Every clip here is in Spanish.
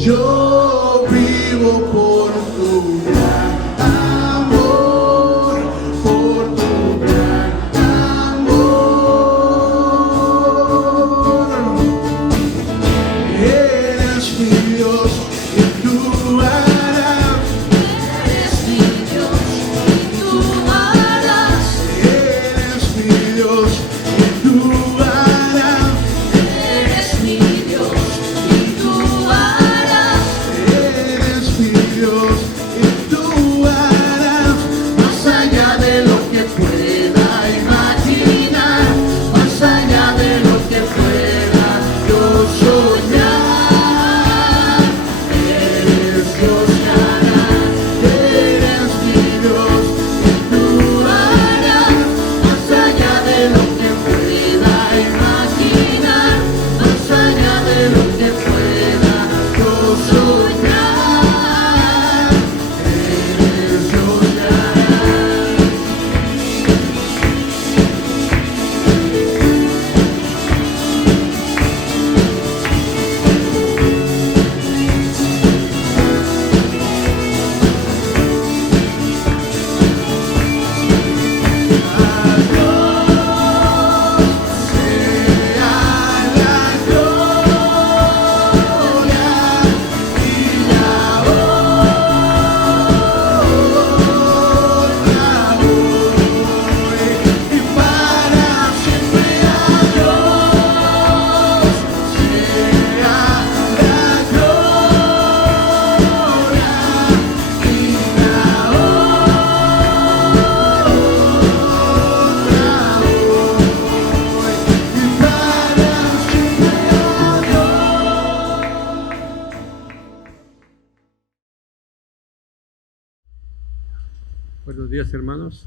Yo vivo por tu gran amor, por tu gran amor. Eres mi Dios y tú harás. Eres mi Dios y tú harás. Eres mi Dios y tú harás. Eres mi Dios y tú harás. Eres mi Dios y tú harás. Más allá de lo que pueda imaginar, más allá de lo que pueda yo soñar. Eres Dios que hará. Eres mi Dios y tú harás. Más allá de lo que pueda imaginar, más allá de lo que pueda yo soñar. Eres Dios que hará. Buenos días, hermanos.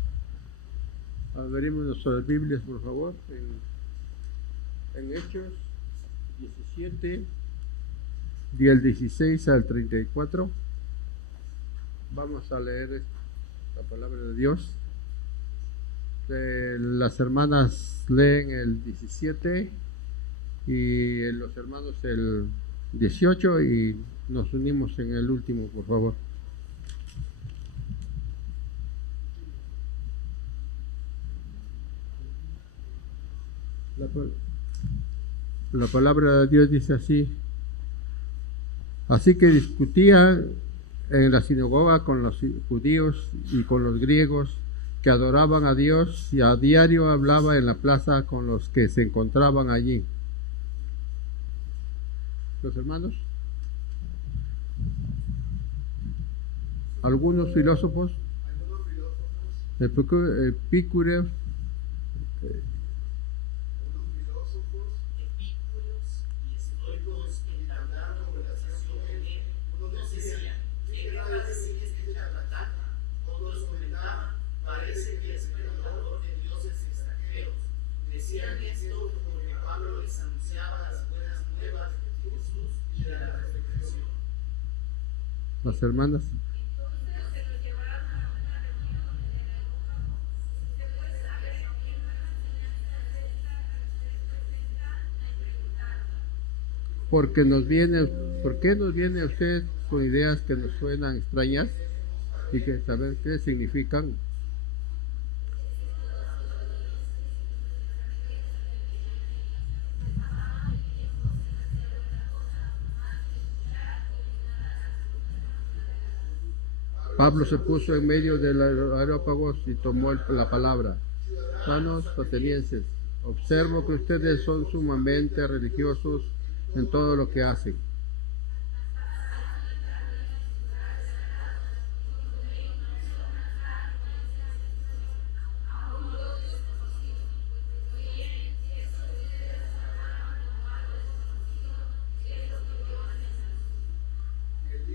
Abrimos nuestras Biblias, por favor, en Hechos 17, del 16 al 34. Vamos a leer la palabra de Dios. Las hermanas leen el 17 y los hermanos el 18 y nos unimos en el último, por favor. La palabra de Dios dice así: así que discutían en la sinagoga con los judíos y con los griegos que adoraban a Dios, y a diario hablaba en la plaza con los que se encontraban allí. Los hermanos, algunos filósofos, epicúreos, las hermanas. ¿Por qué nos viene usted con ideas que nos suenan extrañas y que saber qué significan? Pablo se puso en medio del areópago y tomó la palabra. Hermanos atenienses, observo que ustedes son sumamente religiosos en todo lo que hacen.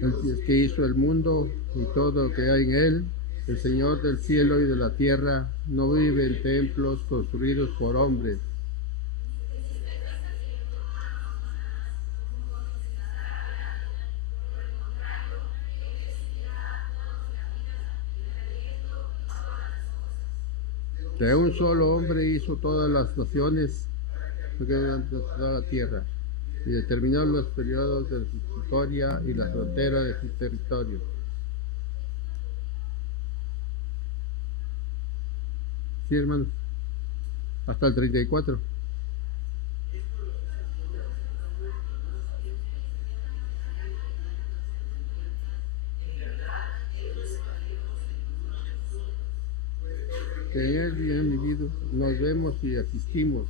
El que hizo el mundo y todo lo que hay en él, el Señor del cielo y de la tierra, no vive en templos construidos por hombres. De un solo hombre hizo todas las naciones de toda la tierra, y determinó los periodos de su historia y la frontera de su territorio. Sí, hermanos, hasta el 34. Que en él bien vivido nos vemos y asistimos,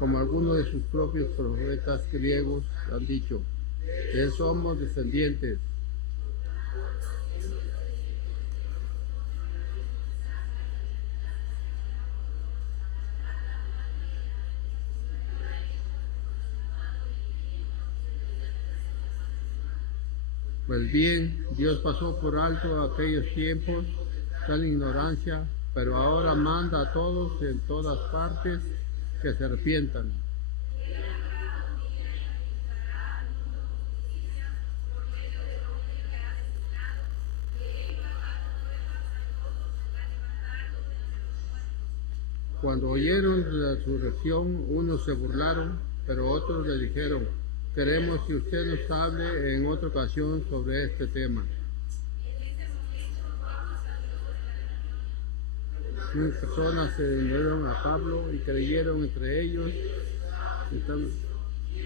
como algunos de sus propios profetas griegos han dicho, de él somos descendientes. Pues bien, Dios pasó por alto aquellos tiempos, tal ignorancia, pero ahora manda a todos en todas partes que se arrepientan. Cuando oyeron la resurrección, unos se burlaron, pero otros le dijeron, queremos que usted nos hable en otra ocasión sobre este tema. Muchas personas se unieron a Pablo y creyeron, entre ellos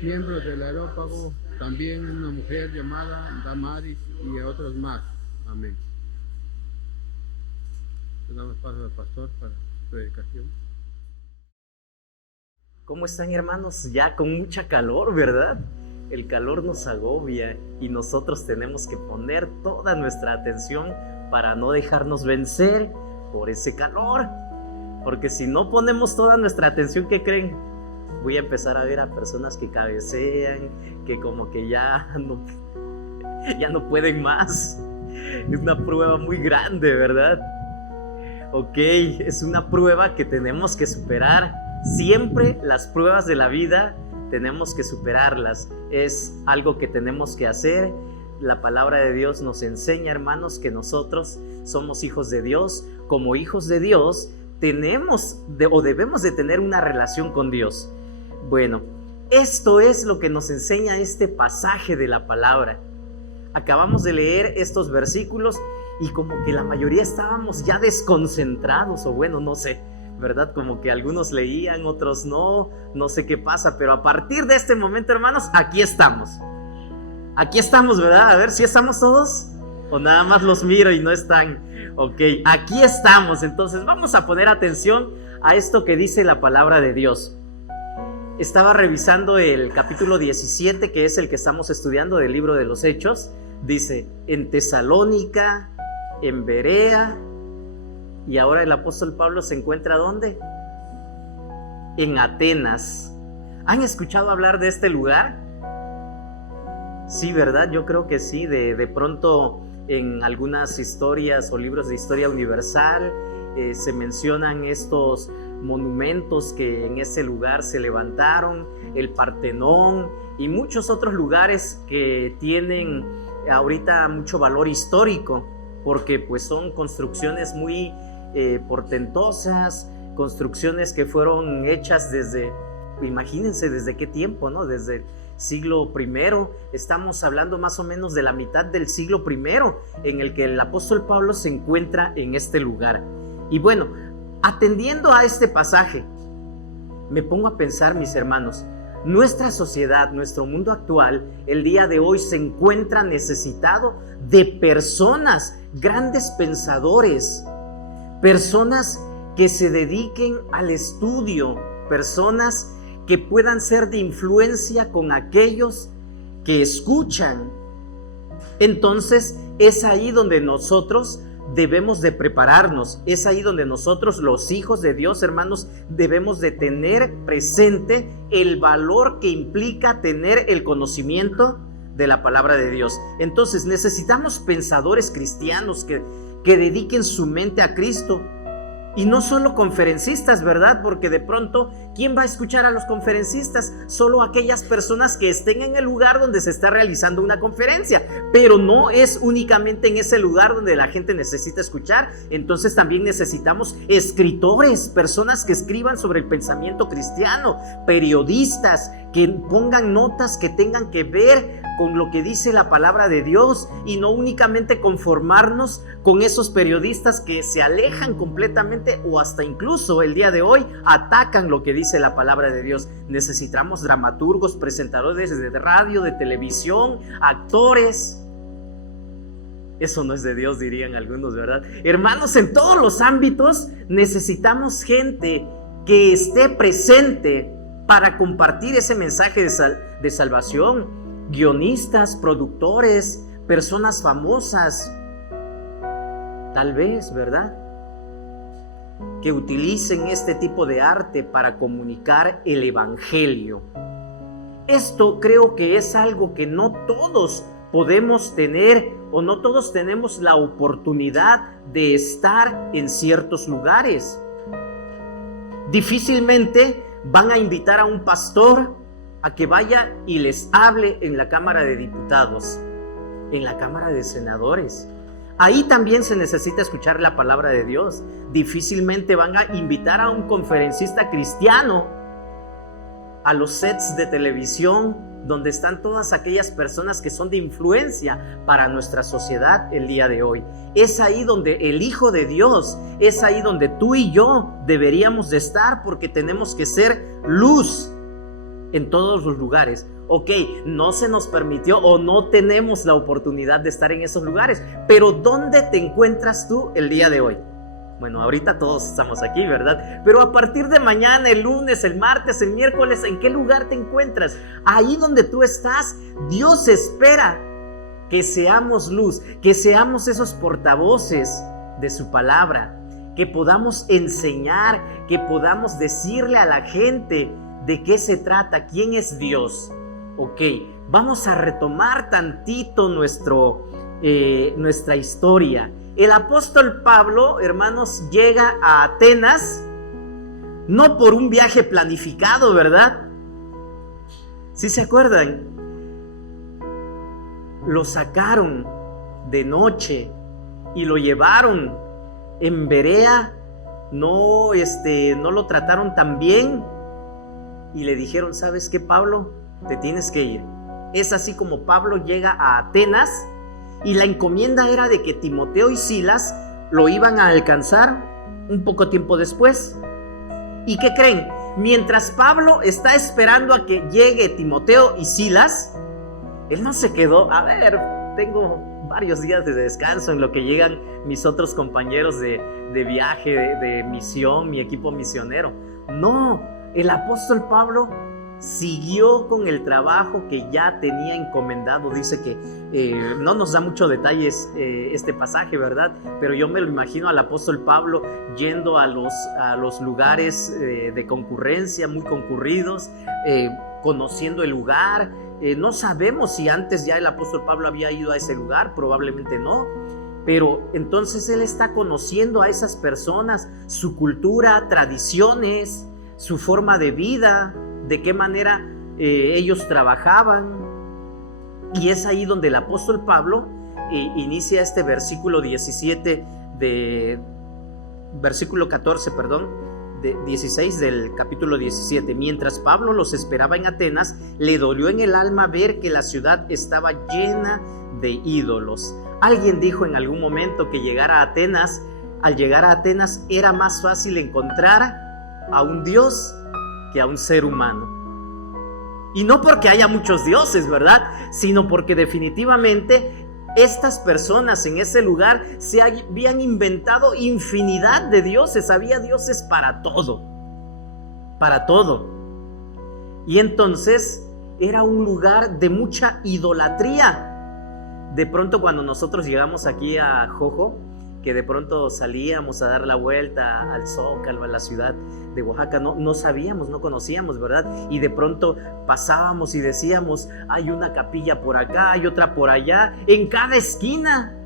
miembros del Areópago, también una mujer llamada Damaris y otros más. Amén. Le damos paso al pastor para predicación. ¿Cómo están, hermanos? Ya con mucha calor, ¿verdad? El calor nos agobia y nosotros tenemos que poner toda nuestra atención para no dejarnos vencer por ese calor, porque si no ponemos toda nuestra atención, ¿qué creen? Voy a empezar a ver a personas que cabecean, que como que ya no pueden más. Es una prueba muy grande, ¿verdad? Ok, es una prueba que tenemos que superar. Siempre las pruebas de la vida tenemos que superarlas. Es algo que tenemos que hacer. La palabra de Dios nos enseña, hermanos, que nosotros somos hijos de Dios. Como hijos de Dios debemos de tener una relación con Dios. Bueno, esto es lo que nos enseña este pasaje de la palabra. Acabamos de leer estos versículos y como que la mayoría estábamos ya desconcentrados, o bueno, no sé, ¿verdad? Como que algunos leían, otros no sé qué pasa, pero a partir de este momento, hermanos, aquí estamos. Aquí estamos, ¿verdad? A ver, ¿sí estamos todos? ¿O nada más los miro y no están? Ok, aquí estamos. Entonces vamos a poner atención a esto que dice la palabra de Dios. Estaba revisando el capítulo 17, que es el que estamos estudiando del libro de los Hechos. Dice, en Tesalónica, en Berea, y ahora el apóstol Pablo se encuentra ¿dónde? En Atenas. ¿Han escuchado hablar de este lugar? Sí, ¿verdad? Yo creo que sí. De pronto en algunas historias o libros de historia universal se mencionan estos monumentos que en ese lugar se levantaron, el Partenón y muchos otros lugares que tienen ahorita mucho valor histórico, porque pues son construcciones muy portentosas, construcciones que fueron hechas desde, imagínense desde qué tiempo, ¿no? Desde el siglo I, estamos hablando más o menos de la mitad del siglo I en el que el apóstol Pablo se encuentra en este lugar. Y bueno, atendiendo a este pasaje, me pongo a pensar, mis hermanos, nuestra sociedad, nuestro mundo actual, el día de hoy se encuentra necesitado de personas, grandes pensadores, personas que se dediquen al estudio, personas que puedan ser de influencia con aquellos que escuchan. Entonces es ahí donde nosotros debemos de prepararnos, es ahí donde nosotros, los hijos de Dios, hermanos, debemos de tener presente el valor que implica tener el conocimiento de la palabra de Dios. Entonces necesitamos pensadores cristianos que dediquen su mente a Cristo. Y no solo conferencistas, ¿verdad? Porque de pronto, ¿quién va a escuchar a los conferencistas? Solo aquellas personas que estén en el lugar donde se está realizando una conferencia. Pero no es únicamente en ese lugar donde la gente necesita escuchar. Entonces también necesitamos escritores, personas que escriban sobre el pensamiento cristiano, periodistas que pongan notas que tengan que ver con lo que dice la palabra de Dios, y no únicamente conformarnos con esos periodistas que se alejan completamente o hasta incluso el día de hoy atacan lo que dice la palabra de Dios. Necesitamos dramaturgos, presentadores de radio, de televisión, actores. Eso no es de Dios, dirían algunos, ¿verdad? Hermanos, en todos los ámbitos necesitamos gente que esté presente para compartir ese mensaje de salvación. Guionistas, productores, personas famosas, tal vez, ¿verdad?, que utilicen este tipo de arte para comunicar el evangelio. Esto creo que es algo que no todos podemos tener, o no todos tenemos la oportunidad de estar en ciertos lugares. Difícilmente van a invitar a un pastor a que vaya y les hable en la Cámara de Diputados, en la Cámara de Senadores. Ahí también se necesita escuchar la palabra de Dios. Difícilmente van a invitar a un conferencista cristiano a los sets de televisión donde están todas aquellas personas que son de influencia para nuestra sociedad el día de hoy. Es ahí donde el Hijo de Dios, es ahí donde tú y yo deberíamos de estar, porque tenemos que ser luz en todos los lugares. Ok, no se nos permitió o no tenemos la oportunidad de estar en esos lugares, pero ¿dónde te encuentras tú el día de hoy? Bueno, ahorita todos estamos aquí, ¿verdad? Pero a partir de mañana, el lunes, el martes, el miércoles, ¿en qué lugar te encuentras? Ahí donde tú estás, Dios espera que seamos luz, que seamos esos portavoces de su palabra, que podamos enseñar, que podamos decirle a la gente de qué se trata, quién es Dios. Ok, vamos a retomar tantito nuestra historia. El apóstol Pablo, hermanos, llega a Atenas, no por un viaje planificado, ¿verdad? ¿Sí se acuerdan? Lo sacaron de noche y lo llevaron en Berea. No lo trataron tan bien y le dijeron: ¿sabes qué, Pablo? Te tienes que ir. Es así como Pablo llega a Atenas, y la encomienda era de que Timoteo y Silas lo iban a alcanzar un poco tiempo después. ¿Y qué creen? Mientras Pablo está esperando a que llegue Timoteo y Silas, él no se quedó: a ver, tengo varios días de descanso en lo que llegan mis otros compañeros de viaje, de misión, mi equipo misionero. No, el apóstol Pablo siguió con el trabajo que ya tenía encomendado. Dice que no nos da muchos detalles este pasaje, ¿verdad? Pero yo me lo imagino al apóstol Pablo yendo a los lugares de concurrencia, muy concurridos, conociendo el lugar. No sabemos si antes ya el apóstol Pablo había ido a ese lugar, probablemente no. Pero entonces él está conociendo a esas personas, su cultura, tradiciones, su forma de vida, de qué manera ellos trabajaban. Y es ahí donde el apóstol Pablo inicia este versículo 16 del capítulo 17. Mientras Pablo los esperaba en Atenas, le dolió en el alma ver que la ciudad estaba llena de ídolos. Alguien dijo en algún momento que al llegar a Atenas era más fácil encontrar a un Dios que a un ser humano. Y no porque haya muchos dioses, ¿verdad? Sino porque definitivamente estas personas en ese lugar se habían inventado infinidad de dioses. Había dioses para todo. Para todo. Y entonces era un lugar de mucha idolatría. De pronto, cuando nosotros llegamos aquí a Jojo, que de pronto salíamos a dar la vuelta al Zócalo, a la ciudad de Oaxaca, no sabíamos, no conocíamos, ¿verdad? Y de pronto pasábamos y decíamos: hay una capilla por acá, hay otra por allá, en cada esquina.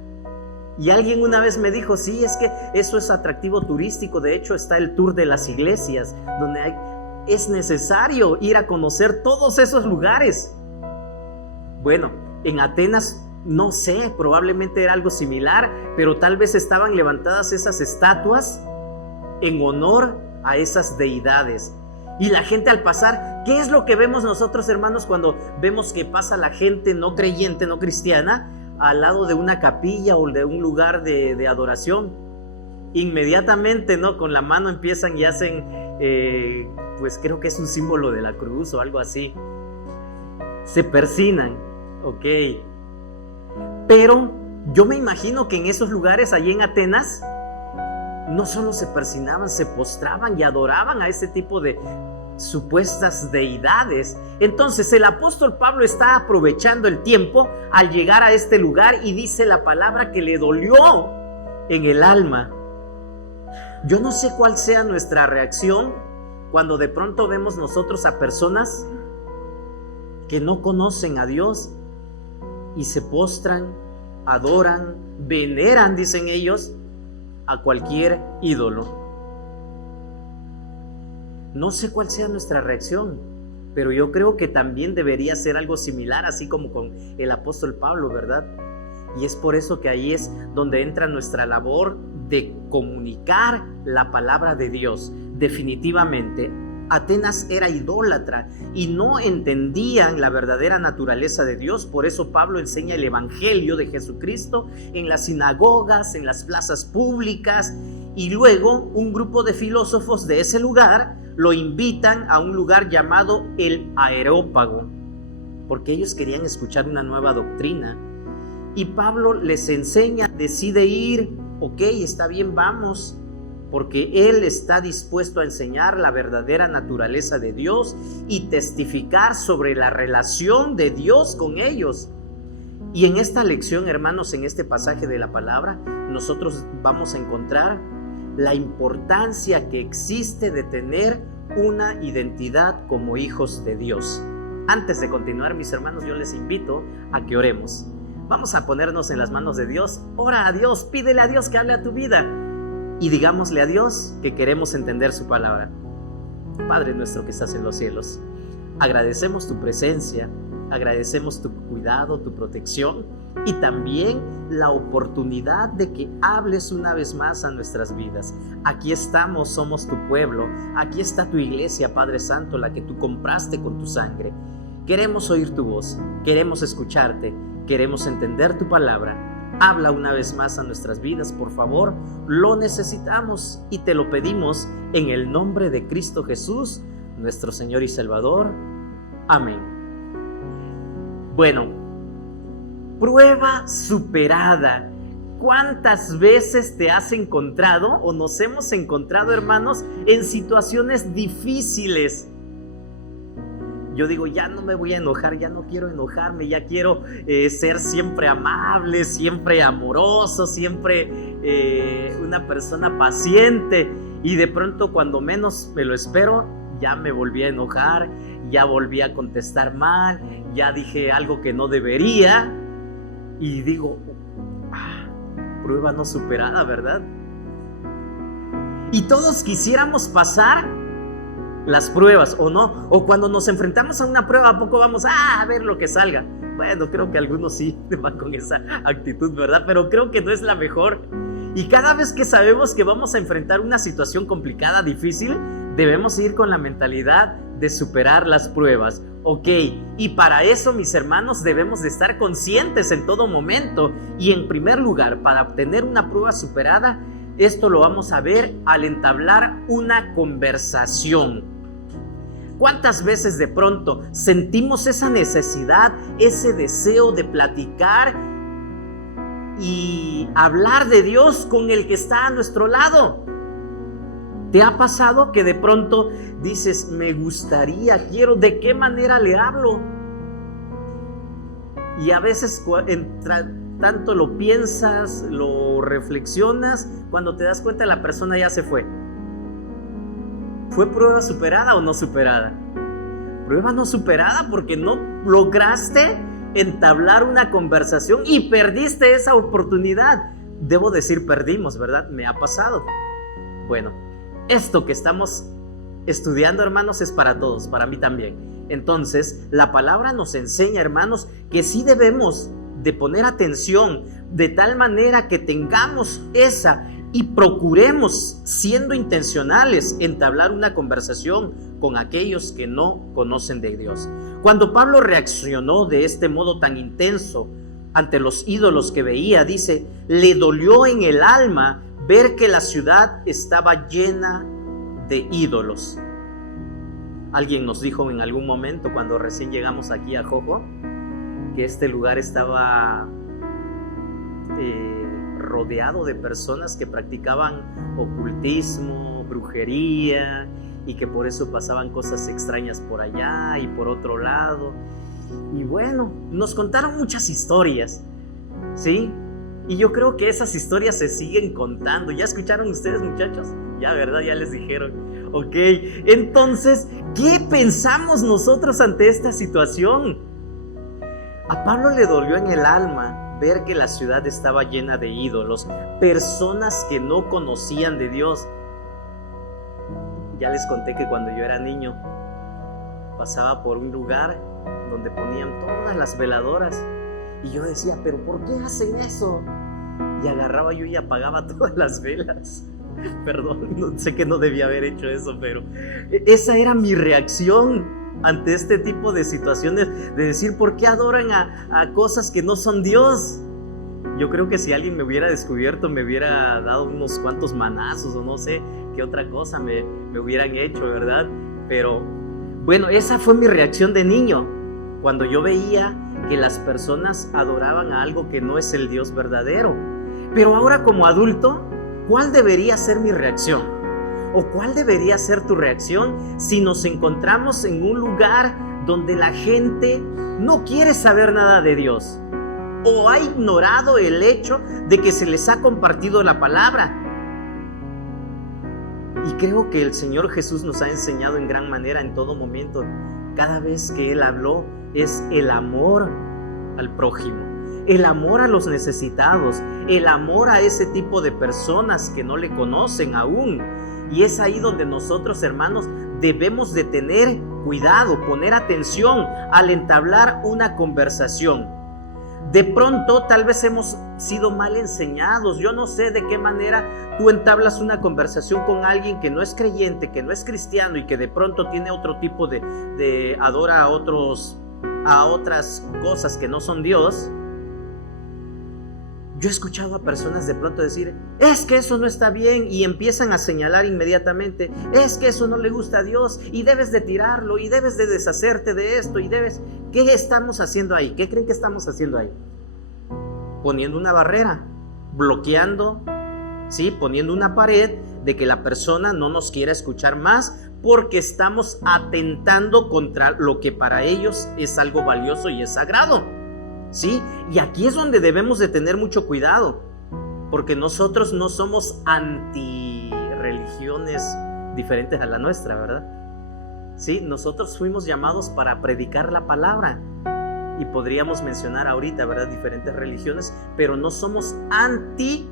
Y alguien una vez me dijo, sí, es que eso es atractivo turístico. De hecho, está el tour de las iglesias, donde es necesario ir a conocer todos esos lugares. Bueno, en Atenas, no sé, probablemente era algo similar, pero tal vez estaban levantadas esas estatuas en honor a esas deidades. Y la gente al pasar, ¿qué es lo que vemos nosotros, hermanos, cuando vemos que pasa la gente no creyente, no cristiana, al lado de una capilla o de un lugar de adoración? Inmediatamente, ¿no? Con la mano empiezan y hacen, pues creo que es un símbolo de la cruz o algo así. Se persignan, ok. Pero yo me imagino que en esos lugares, allí en Atenas, no solo se persignaban, se postraban y adoraban a ese tipo de supuestas deidades. Entonces el apóstol Pablo está aprovechando el tiempo al llegar a este lugar y dice la palabra que le dolió en el alma. Yo no sé cuál sea nuestra reacción cuando de pronto vemos nosotros a personas que no conocen a Dios y se postran, adoran, veneran, dicen ellos, a cualquier ídolo. No sé cuál sea nuestra reacción, pero yo creo que también debería ser algo similar, así como con el apóstol Pablo, ¿verdad? Y es por eso que ahí es donde entra nuestra labor de comunicar la palabra de Dios. Definitivamente, Atenas era idólatra y no entendían la verdadera naturaleza de Dios. Por eso Pablo enseña el evangelio de Jesucristo en las sinagogas, en las plazas públicas, y luego un grupo de filósofos de ese lugar lo invitan a un lugar llamado el Areópago, porque ellos querían escuchar una nueva doctrina. Y Pablo les enseña, decide ir, ok, está bien, vamos, porque él está dispuesto a enseñar la verdadera naturaleza de Dios y testificar sobre la relación de Dios con ellos. Y en esta lección, hermanos, en este pasaje de la palabra, nosotros vamos a encontrar la importancia que existe de tener una identidad como hijos de Dios. Antes de continuar, mis hermanos, yo les invito a que oremos. Vamos a ponernos en las manos de Dios. Ora a Dios, pídele a Dios que hable a tu vida. Y digámosle a Dios que queremos entender su palabra. Padre nuestro que estás en los cielos, agradecemos tu presencia, agradecemos tu cuidado, tu protección y también la oportunidad de que hables una vez más a nuestras vidas. Aquí estamos, somos tu pueblo, aquí está tu iglesia, Padre Santo, la que tú compraste con tu sangre. Queremos oír tu voz, queremos escucharte, queremos entender tu palabra. Habla una vez más a nuestras vidas, por favor, lo necesitamos y te lo pedimos en el nombre de Cristo Jesús, nuestro Señor y Salvador. Amén. Bueno, prueba superada. ¿Cuántas veces te has encontrado o nos hemos encontrado, hermanos, en situaciones difíciles? Yo digo, ya no me voy a enojar, ya no quiero enojarme, ya quiero ser siempre amable, siempre amoroso, siempre una persona paciente. Y de pronto, cuando menos me lo espero, ya me volví a enojar, ya volví a contestar mal, ya dije algo que no debería. Y digo, prueba no superada, ¿verdad? Y todos quisiéramos pasar las pruebas, ¿o no? O cuando nos enfrentamos a una prueba, ¿a poco vamos a ver lo que salga? Bueno, creo que algunos sí van con esa actitud, ¿verdad? Pero creo que no es la mejor. Y cada vez que sabemos que vamos a enfrentar una situación complicada, difícil, debemos ir con la mentalidad de superar las pruebas. Ok, y para eso, mis hermanos, debemos de estar conscientes en todo momento. Y en primer lugar, para obtener una prueba superada, esto lo vamos a ver al entablar una conversación. ¿Cuántas veces de pronto sentimos esa necesidad, ese deseo de platicar y hablar de Dios con el que está a nuestro lado? ¿Te ha pasado que de pronto dices, me gustaría, quiero, ¿de qué manera le hablo? Y a veces tanto lo piensas, lo reflexionas, cuando te das cuenta la persona ya se fue. ¿Fue prueba superada o no superada? Prueba no superada porque no lograste entablar una conversación y perdiste esa oportunidad. debo decir perdimos, ¿verdad? Me ha pasado. Bueno, esto que estamos estudiando, hermanos, es para todos, para mí también. Entonces, la palabra nos enseña, hermanos, que sí debemos de poner atención de tal manera que tengamos esa y procuremos, siendo intencionales, entablar una conversación con aquellos que no conocen de Dios. Cuando Pablo reaccionó de este modo tan intenso ante los ídolos que veía, dice, le dolió en el alma ver que la ciudad estaba llena de ídolos. Alguien nos dijo en algún momento, cuando recién llegamos aquí a Jojo, que este lugar estaba rodeado de personas que practicaban ocultismo, brujería, y que por eso pasaban cosas extrañas por allá y por otro lado. Y bueno, nos contaron muchas historias, ¿sí? Y yo creo que esas historias se siguen contando. ¿Ya escucharon ustedes, muchachos? Ya, ¿verdad? Ya les dijeron. Ok, entonces, ¿qué pensamos nosotros ante esta situación? A Pablo le dolió en el alma ver que la ciudad estaba llena de ídolos, personas que no conocían de Dios. Ya les conté que cuando yo era niño pasaba por un lugar donde ponían todas las veladoras y yo decía, ¿pero por qué hacen eso? Y agarraba yo y apagaba todas las velas. Perdón, no, sé que no debía haber hecho eso, pero esa era mi reacción ante este tipo de situaciones, de decir, ¿por qué adoran a cosas que no son Dios? Yo creo que si alguien me hubiera descubierto, me hubiera dado unos cuantos manazos o no sé qué otra cosa me hubieran hecho, ¿verdad? Pero bueno, esa fue mi reacción de niño, cuando yo veía que las personas adoraban a algo que no es el Dios verdadero. Pero ahora como adulto, ¿cuál debería ser mi reacción? ¿O cuál debería ser tu reacción si nos encontramos en un lugar donde la gente no quiere saber nada de Dios? ¿O ha ignorado el hecho de que se les ha compartido la palabra? Y creo que el Señor Jesús nos ha enseñado en gran manera en todo momento, cada vez que Él habló, es el amor al prójimo, el amor a los necesitados, el amor a ese tipo de personas que no le conocen aún. Y es ahí donde nosotros, hermanos, debemos de tener cuidado, poner atención al entablar una conversación. De pronto, tal vez hemos sido mal enseñados. Yo no sé de qué manera tú entablas una conversación con alguien que no es creyente, que no es cristiano y que de pronto tiene otro tipo de adora a otras cosas que no son Dios. Yo he escuchado a personas de pronto decir, es que eso no está bien, y empiezan a señalar inmediatamente, es que eso no le gusta a Dios y debes de tirarlo y debes de deshacerte de esto y debes... ¿Qué estamos haciendo ahí? ¿Qué creen que estamos haciendo ahí? Poniendo una barrera, bloqueando, ¿sí? Poniendo una pared de que la persona no nos quiera escuchar más porque estamos atentando contra lo que para ellos es algo valioso y es sagrado. ¿Sí? Y aquí es donde debemos de tener mucho cuidado, porque nosotros no somos anti-religiones diferentes a la nuestra, ¿verdad? Sí, nosotros fuimos llamados para predicar la palabra y podríamos mencionar ahorita, ¿verdad? Diferentes religiones, pero no somos anti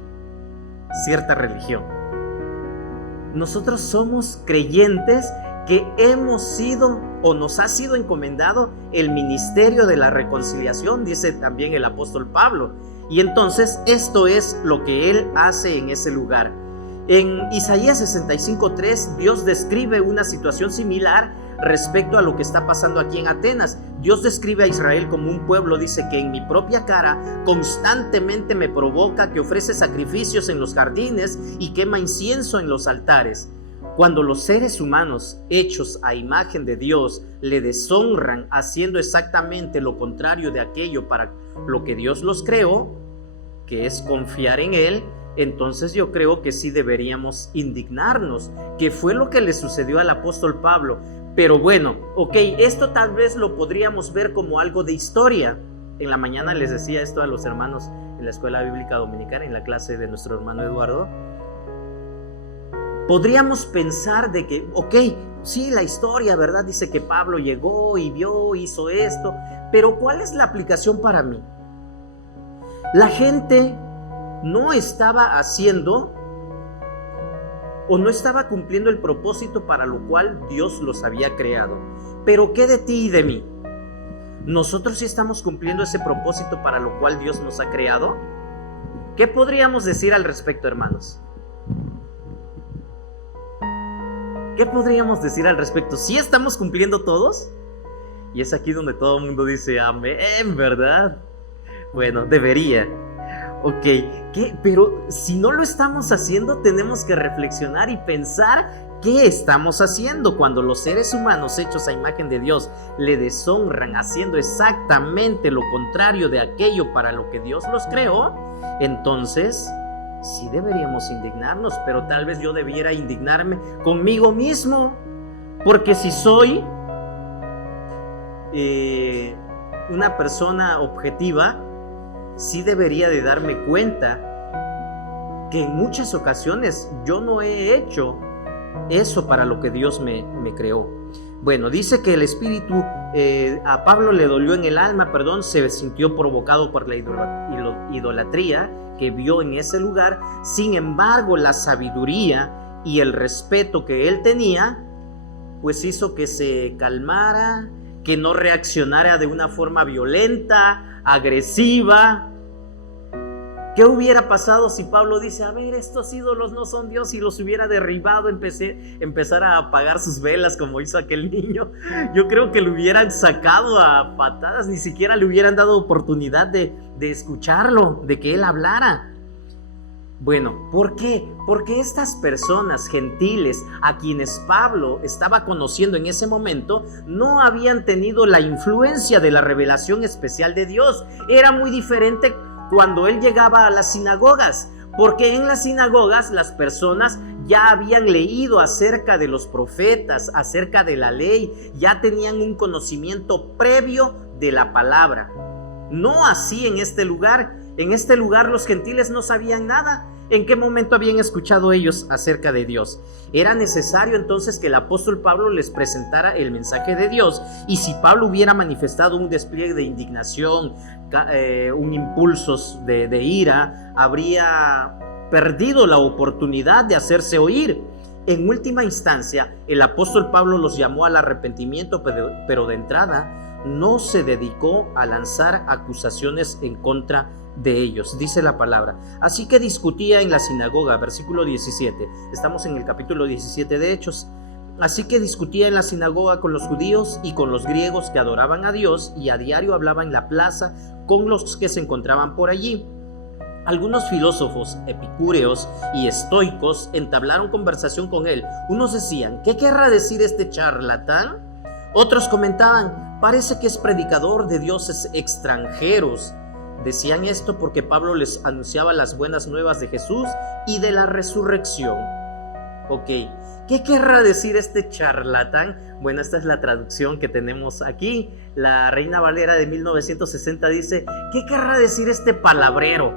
cierta religión. Nosotros somos creyentes que hemos sido o nos ha sido encomendado el ministerio de la reconciliación, dice también el apóstol Pablo. Y entonces esto es lo que él hace en ese lugar. En Isaías 65:3 Dios describe una situación similar respecto a lo que está pasando aquí en Atenas. Dios describe a Israel como un pueblo, dice, que en mi propia cara constantemente me provoca, que ofrece sacrificios en los jardines y quema incienso en los altares. Cuando los seres humanos hechos a imagen de Dios le deshonran haciendo exactamente lo contrario de aquello para lo que Dios los creó, que es confiar en Él, entonces yo creo que sí deberíamos indignarnos, que fue lo que le sucedió al apóstol Pablo. Pero bueno, ok, esto tal vez lo podríamos ver como algo de historia. En la mañana les decía esto a los hermanos en la escuela bíblica dominicana, en la clase de nuestro hermano Eduardo. Podríamos pensar de que, ok, sí, la historia, ¿verdad? Dice que Pablo llegó y vio, hizo esto, pero ¿cuál es la aplicación para mí? La gente no estaba haciendo o no estaba cumpliendo el propósito para lo cual Dios los había creado. Pero ¿qué de ti y de mí? ¿Nosotros sí estamos cumpliendo ese propósito para lo cual Dios nos ha creado? ¿Qué podríamos decir al respecto, hermanos? ¿Qué podríamos decir al respecto? ¿Sí estamos cumpliendo todos? Y es aquí donde todo el mundo dice amén, ¿verdad? Bueno, debería. Ok, pero si no lo estamos haciendo, tenemos que reflexionar y pensar qué estamos haciendo. Cuando los seres humanos hechos a imagen de Dios le deshonran haciendo exactamente lo contrario de aquello para lo que Dios los creó, entonces sí deberíamos indignarnos, pero tal vez yo debiera indignarme conmigo mismo, porque si soy una persona objetiva, sí debería de darme cuenta que en muchas ocasiones yo no he hecho eso para lo que Dios me creó. Bueno, dice que el espíritu a Pablo le dolió en el alma, se sintió provocado por la idolatría que vio en ese lugar. Sin embargo, la sabiduría y el respeto que él tenía, pues hizo que se calmara, que no reaccionara de una forma violenta, agresiva. ¿Qué hubiera pasado si Pablo dice, a ver, estos ídolos no son Dios, y los hubiera derribado, empezar a apagar sus velas como hizo aquel niño? Yo creo que lo hubieran sacado a patadas, ni siquiera le hubieran dado oportunidad de escucharlo, de que él hablara. Bueno, ¿por qué? Porque estas personas gentiles a quienes Pablo estaba conociendo en ese momento no habían tenido la influencia de la revelación especial de Dios. Era muy diferente cuando él llegaba a las sinagogas, porque en las sinagogas las personas ya habían leído acerca de los profetas, acerca de la ley, ya tenían un conocimiento previo de la palabra. No así en este lugar. En este lugar los gentiles no sabían nada. ¿En qué momento habían escuchado ellos acerca de Dios? Era necesario entonces que el apóstol Pablo les presentara el mensaje de Dios, y si Pablo hubiera manifestado un despliegue de indignación, un impulso de ira, habría perdido la oportunidad de hacerse oír. En última instancia, el apóstol Pablo los llamó al arrepentimiento, pero de entrada no se dedicó a lanzar acusaciones en contra de ellos. Dice la palabra: así que discutía en la sinagoga, versículo 17. Estamos en el capítulo 17 de Hechos. Así que discutía en la sinagoga con los judíos y con los griegos que adoraban a Dios, y a diario hablaba en la plaza con los que se encontraban por allí. Algunos filósofos epicúreos y estoicos entablaron conversación con él. Unos decían: ¿qué querrá decir este charlatán? Otros comentaban: parece que es predicador de dioses extranjeros. Decían esto porque Pablo les anunciaba las buenas nuevas de Jesús y de la resurrección. Ok, ¿qué querrá decir este charlatán? Bueno, esta es la traducción que tenemos aquí. La Reina Valera de 1960 dice: ¿qué querrá decir este palabrero?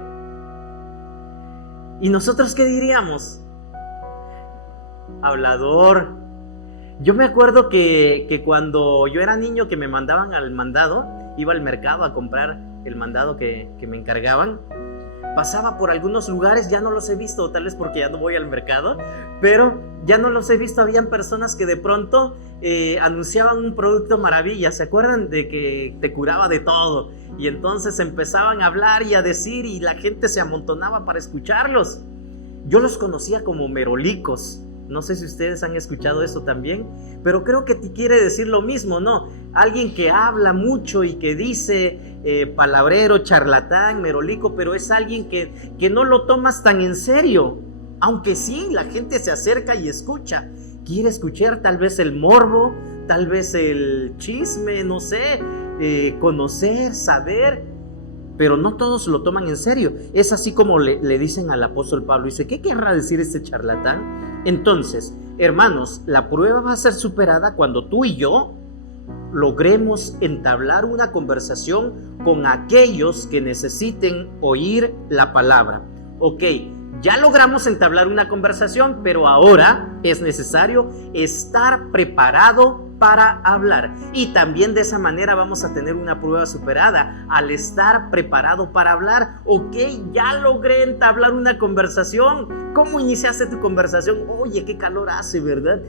¿Y nosotros qué diríamos? Hablador. Yo me acuerdo que cuando yo era niño, que me mandaban al mandado, iba al mercado a comprar el mandado que me encargaban, pasaba por algunos lugares, ya no los he visto, tal vez porque ya no voy al mercado, pero ya no los he visto. Habían personas que de pronto anunciaban un producto maravilla, ¿se acuerdan? De que te curaba de todo, y entonces empezaban a hablar y a decir, y la gente se amontonaba para escucharlos. Yo los conocía como merolicos. No sé si ustedes han escuchado eso también, pero creo que te quiere decir lo mismo, ¿no? Alguien que habla mucho y que dice palabrero, charlatán, merolico, pero es alguien que no lo tomas tan en serio. Aunque sí, la gente se acerca y escucha. Quiere escuchar tal vez el morbo, tal vez el chisme, no sé, conocer, saber, pero no todos lo toman en serio. Es así como le dicen al apóstol Pablo. Dice: ¿qué querrá decir este charlatán? Entonces, hermanos, la prueba va a ser superada cuando tú y yo logremos entablar una conversación con aquellos que necesiten oír la palabra. Ok, ya logramos entablar una conversación, pero ahora es necesario estar preparado para hablar. Y también de esa manera vamos a tener una prueba superada al estar preparado para hablar. Ok, ya logré entablar una conversación. ¿Cómo iniciaste tu conversación? Oye, qué calor hace, ¿verdad?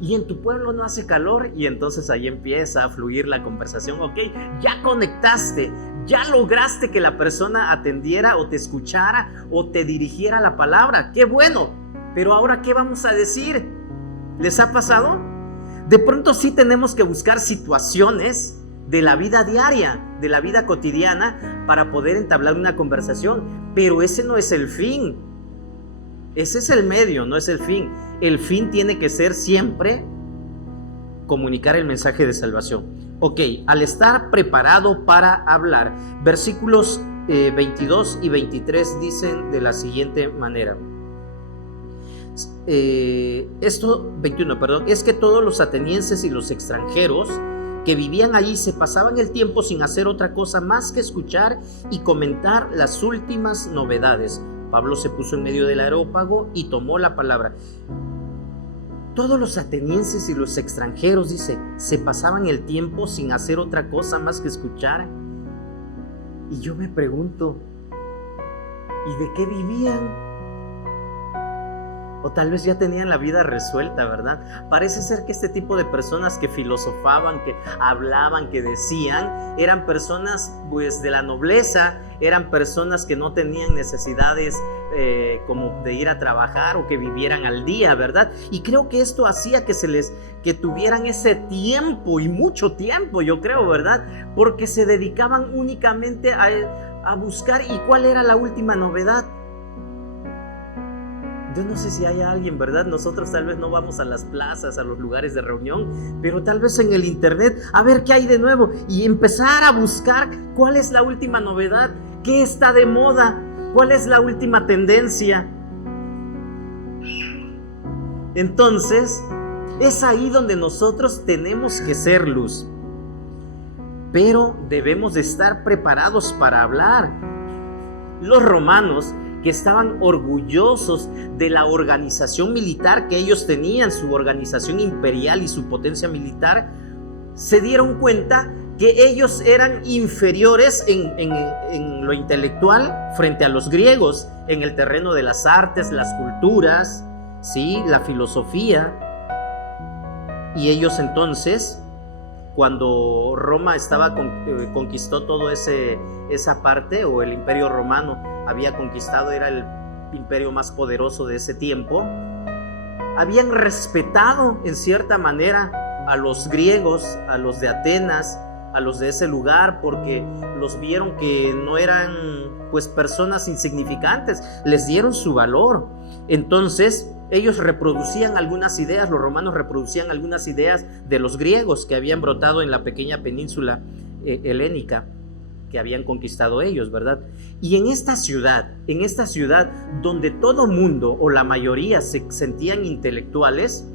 Y en tu pueblo no hace calor, y entonces ahí empieza a fluir la conversación. Ok, ya conectaste, ya lograste que la persona atendiera o te escuchara o te dirigiera la palabra. ¡Qué bueno! Pero ahora, ¿qué vamos a decir? ¿Les ha pasado? De pronto sí tenemos que buscar situaciones de la vida diaria, de la vida cotidiana, para poder entablar una conversación, pero ese no es el fin. Ese es el medio, no es el fin. El fin tiene que ser siempre comunicar el mensaje de salvación. Ok, al estar preparado para hablar, versículos 22 y 23 dicen de la siguiente manera. 21, es que todos los atenienses y los extranjeros que vivían allí se pasaban el tiempo sin hacer otra cosa más que escuchar y comentar las últimas novedades. Pablo se puso en medio del areópago y tomó la palabra. Todos los atenienses y los extranjeros, dice, se pasaban el tiempo sin hacer otra cosa más que escuchar. Y yo me pregunto, ¿y de qué vivían? O tal vez ya tenían la vida resuelta, ¿verdad? Parece ser que este tipo de personas que filosofaban, que hablaban, que decían, eran personas pues de la nobleza, eran personas que no tenían necesidades como de ir a trabajar o que vivieran al día, ¿verdad? Y creo que esto hacía que tuvieran ese tiempo y mucho tiempo, yo creo, ¿verdad? Porque se dedicaban únicamente a buscar. ¿Y cuál era la última novedad? Yo no sé si hay alguien, ¿verdad? Nosotros tal vez no vamos a las plazas, a los lugares de reunión, pero tal vez en el internet, a ver qué hay de nuevo y empezar a buscar cuál es la última novedad, qué está de moda, cuál es la última tendencia. Entonces, es ahí donde nosotros tenemos que ser luz, pero debemos de estar preparados para hablar. Los romanos, que estaban orgullosos de la organización militar que ellos tenían, su organización imperial y su potencia militar, se dieron cuenta que ellos eran inferiores en lo intelectual frente a los griegos, en el terreno de las artes, las culturas, ¿sí? La filosofía. Y ellos entonces, cuando Roma conquistó todo esa parte, o el imperio romano había conquistado, era el imperio más poderoso de ese tiempo, habían respetado en cierta manera a los griegos, a los de Atenas, a los de ese lugar, porque los vieron que no eran pues personas insignificantes, les dieron su valor. Entonces ellos reproducían algunas ideas, los romanos reproducían algunas ideas de los griegos que habían brotado en la pequeña península helénica que habían conquistado ellos, ¿verdad? Y en esta ciudad donde todo mundo o la mayoría se sentían intelectuales,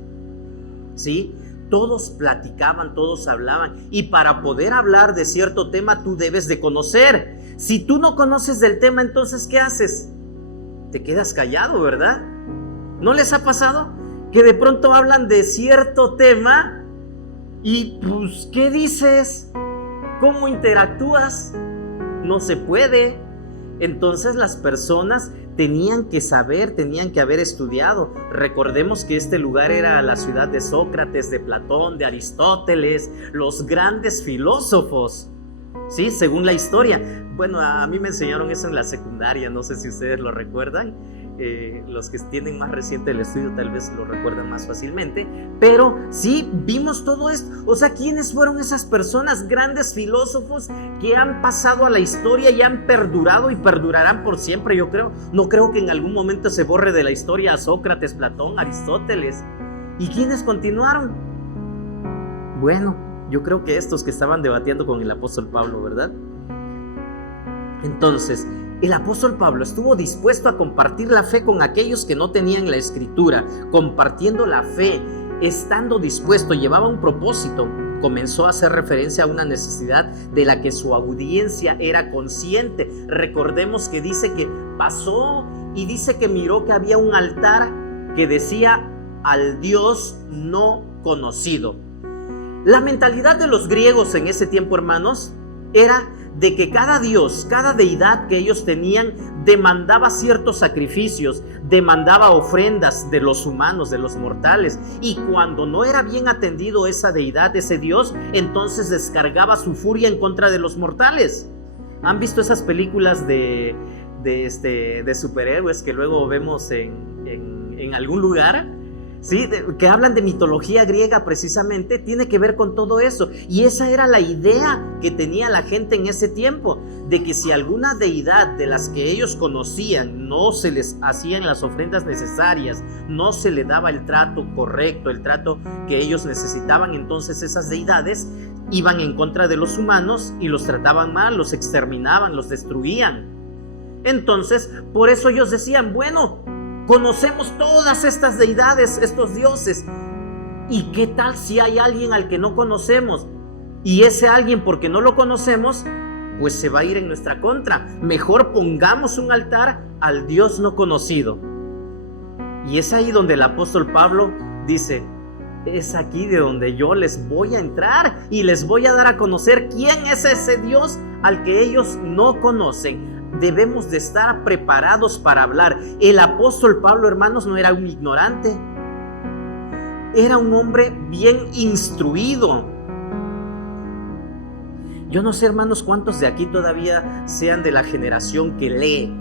¿sí? Todos platicaban, todos hablaban, y para poder hablar de cierto tema tú debes de conocer. Si tú no conoces del tema, entonces ¿qué haces? Te quedas callado, ¿verdad? ¿No les ha pasado que de pronto hablan de cierto tema y pues ¿qué dices? ¿Cómo interactúas? No se puede. Entonces las personas tenían que saber, tenían que haber estudiado. Recordemos que este lugar era la ciudad de Sócrates, de Platón, de Aristóteles, los grandes filósofos, ¿sí? Según la historia. Bueno, a mí me enseñaron eso en la secundaria, no sé si ustedes lo recuerdan. Los que tienen más reciente el estudio tal vez lo recuerdan más fácilmente, pero sí, vimos todo esto. O sea, ¿quiénes fueron esas personas, grandes filósofos que han pasado a la historia y han perdurado y perdurarán por siempre? Yo creo, no creo que en algún momento se borre de la historia a Sócrates, Platón, Aristóteles. ¿Y quiénes continuaron? Bueno, yo creo que estos que estaban debatiendo con el apóstol Pablo, ¿verdad? Entonces, el apóstol Pablo estuvo dispuesto a compartir la fe con aquellos que no tenían la escritura. Compartiendo la fe, estando dispuesto, llevaba un propósito. Comenzó a hacer referencia a una necesidad de la que su audiencia era consciente. Recordemos que dice que pasó y dice que miró que había un altar que decía al Dios no conocido. La mentalidad de los griegos en ese tiempo, hermanos, era de que cada dios, cada deidad que ellos tenían demandaba ciertos sacrificios, demandaba ofrendas de los humanos, de los mortales, y cuando no era bien atendido esa deidad, ese dios, entonces descargaba su furia en contra de los mortales. ¿Han visto esas películas de superhéroes que luego vemos en algún lugar? ¿Sí? Que hablan de mitología griega precisamente, tiene que ver con todo eso. Y esa era la idea que tenía la gente en ese tiempo, de que si alguna deidad de las que ellos conocían no se les hacían las ofrendas necesarias, no se le daba el trato correcto, el trato que ellos necesitaban, entonces esas deidades iban en contra de los humanos y los trataban mal, los exterminaban, los destruían. Entonces, por eso ellos decían, bueno, conocemos todas estas deidades, estos dioses, ¿y qué tal si hay alguien al que no conocemos? Y ese alguien, porque no lo conocemos, pues se va a ir en nuestra contra. Mejor pongamos un altar al Dios no conocido. Y es ahí donde el apóstol Pablo dice, es aquí de donde yo les voy a entrar y les voy a dar a conocer quién es ese Dios al que ellos no conocen. Debemos de estar preparados para hablar. El apóstol Pablo, hermanos, no era un ignorante. Era un hombre bien instruido. Yo no sé, hermanos, cuántos de aquí todavía sean de la generación que lee.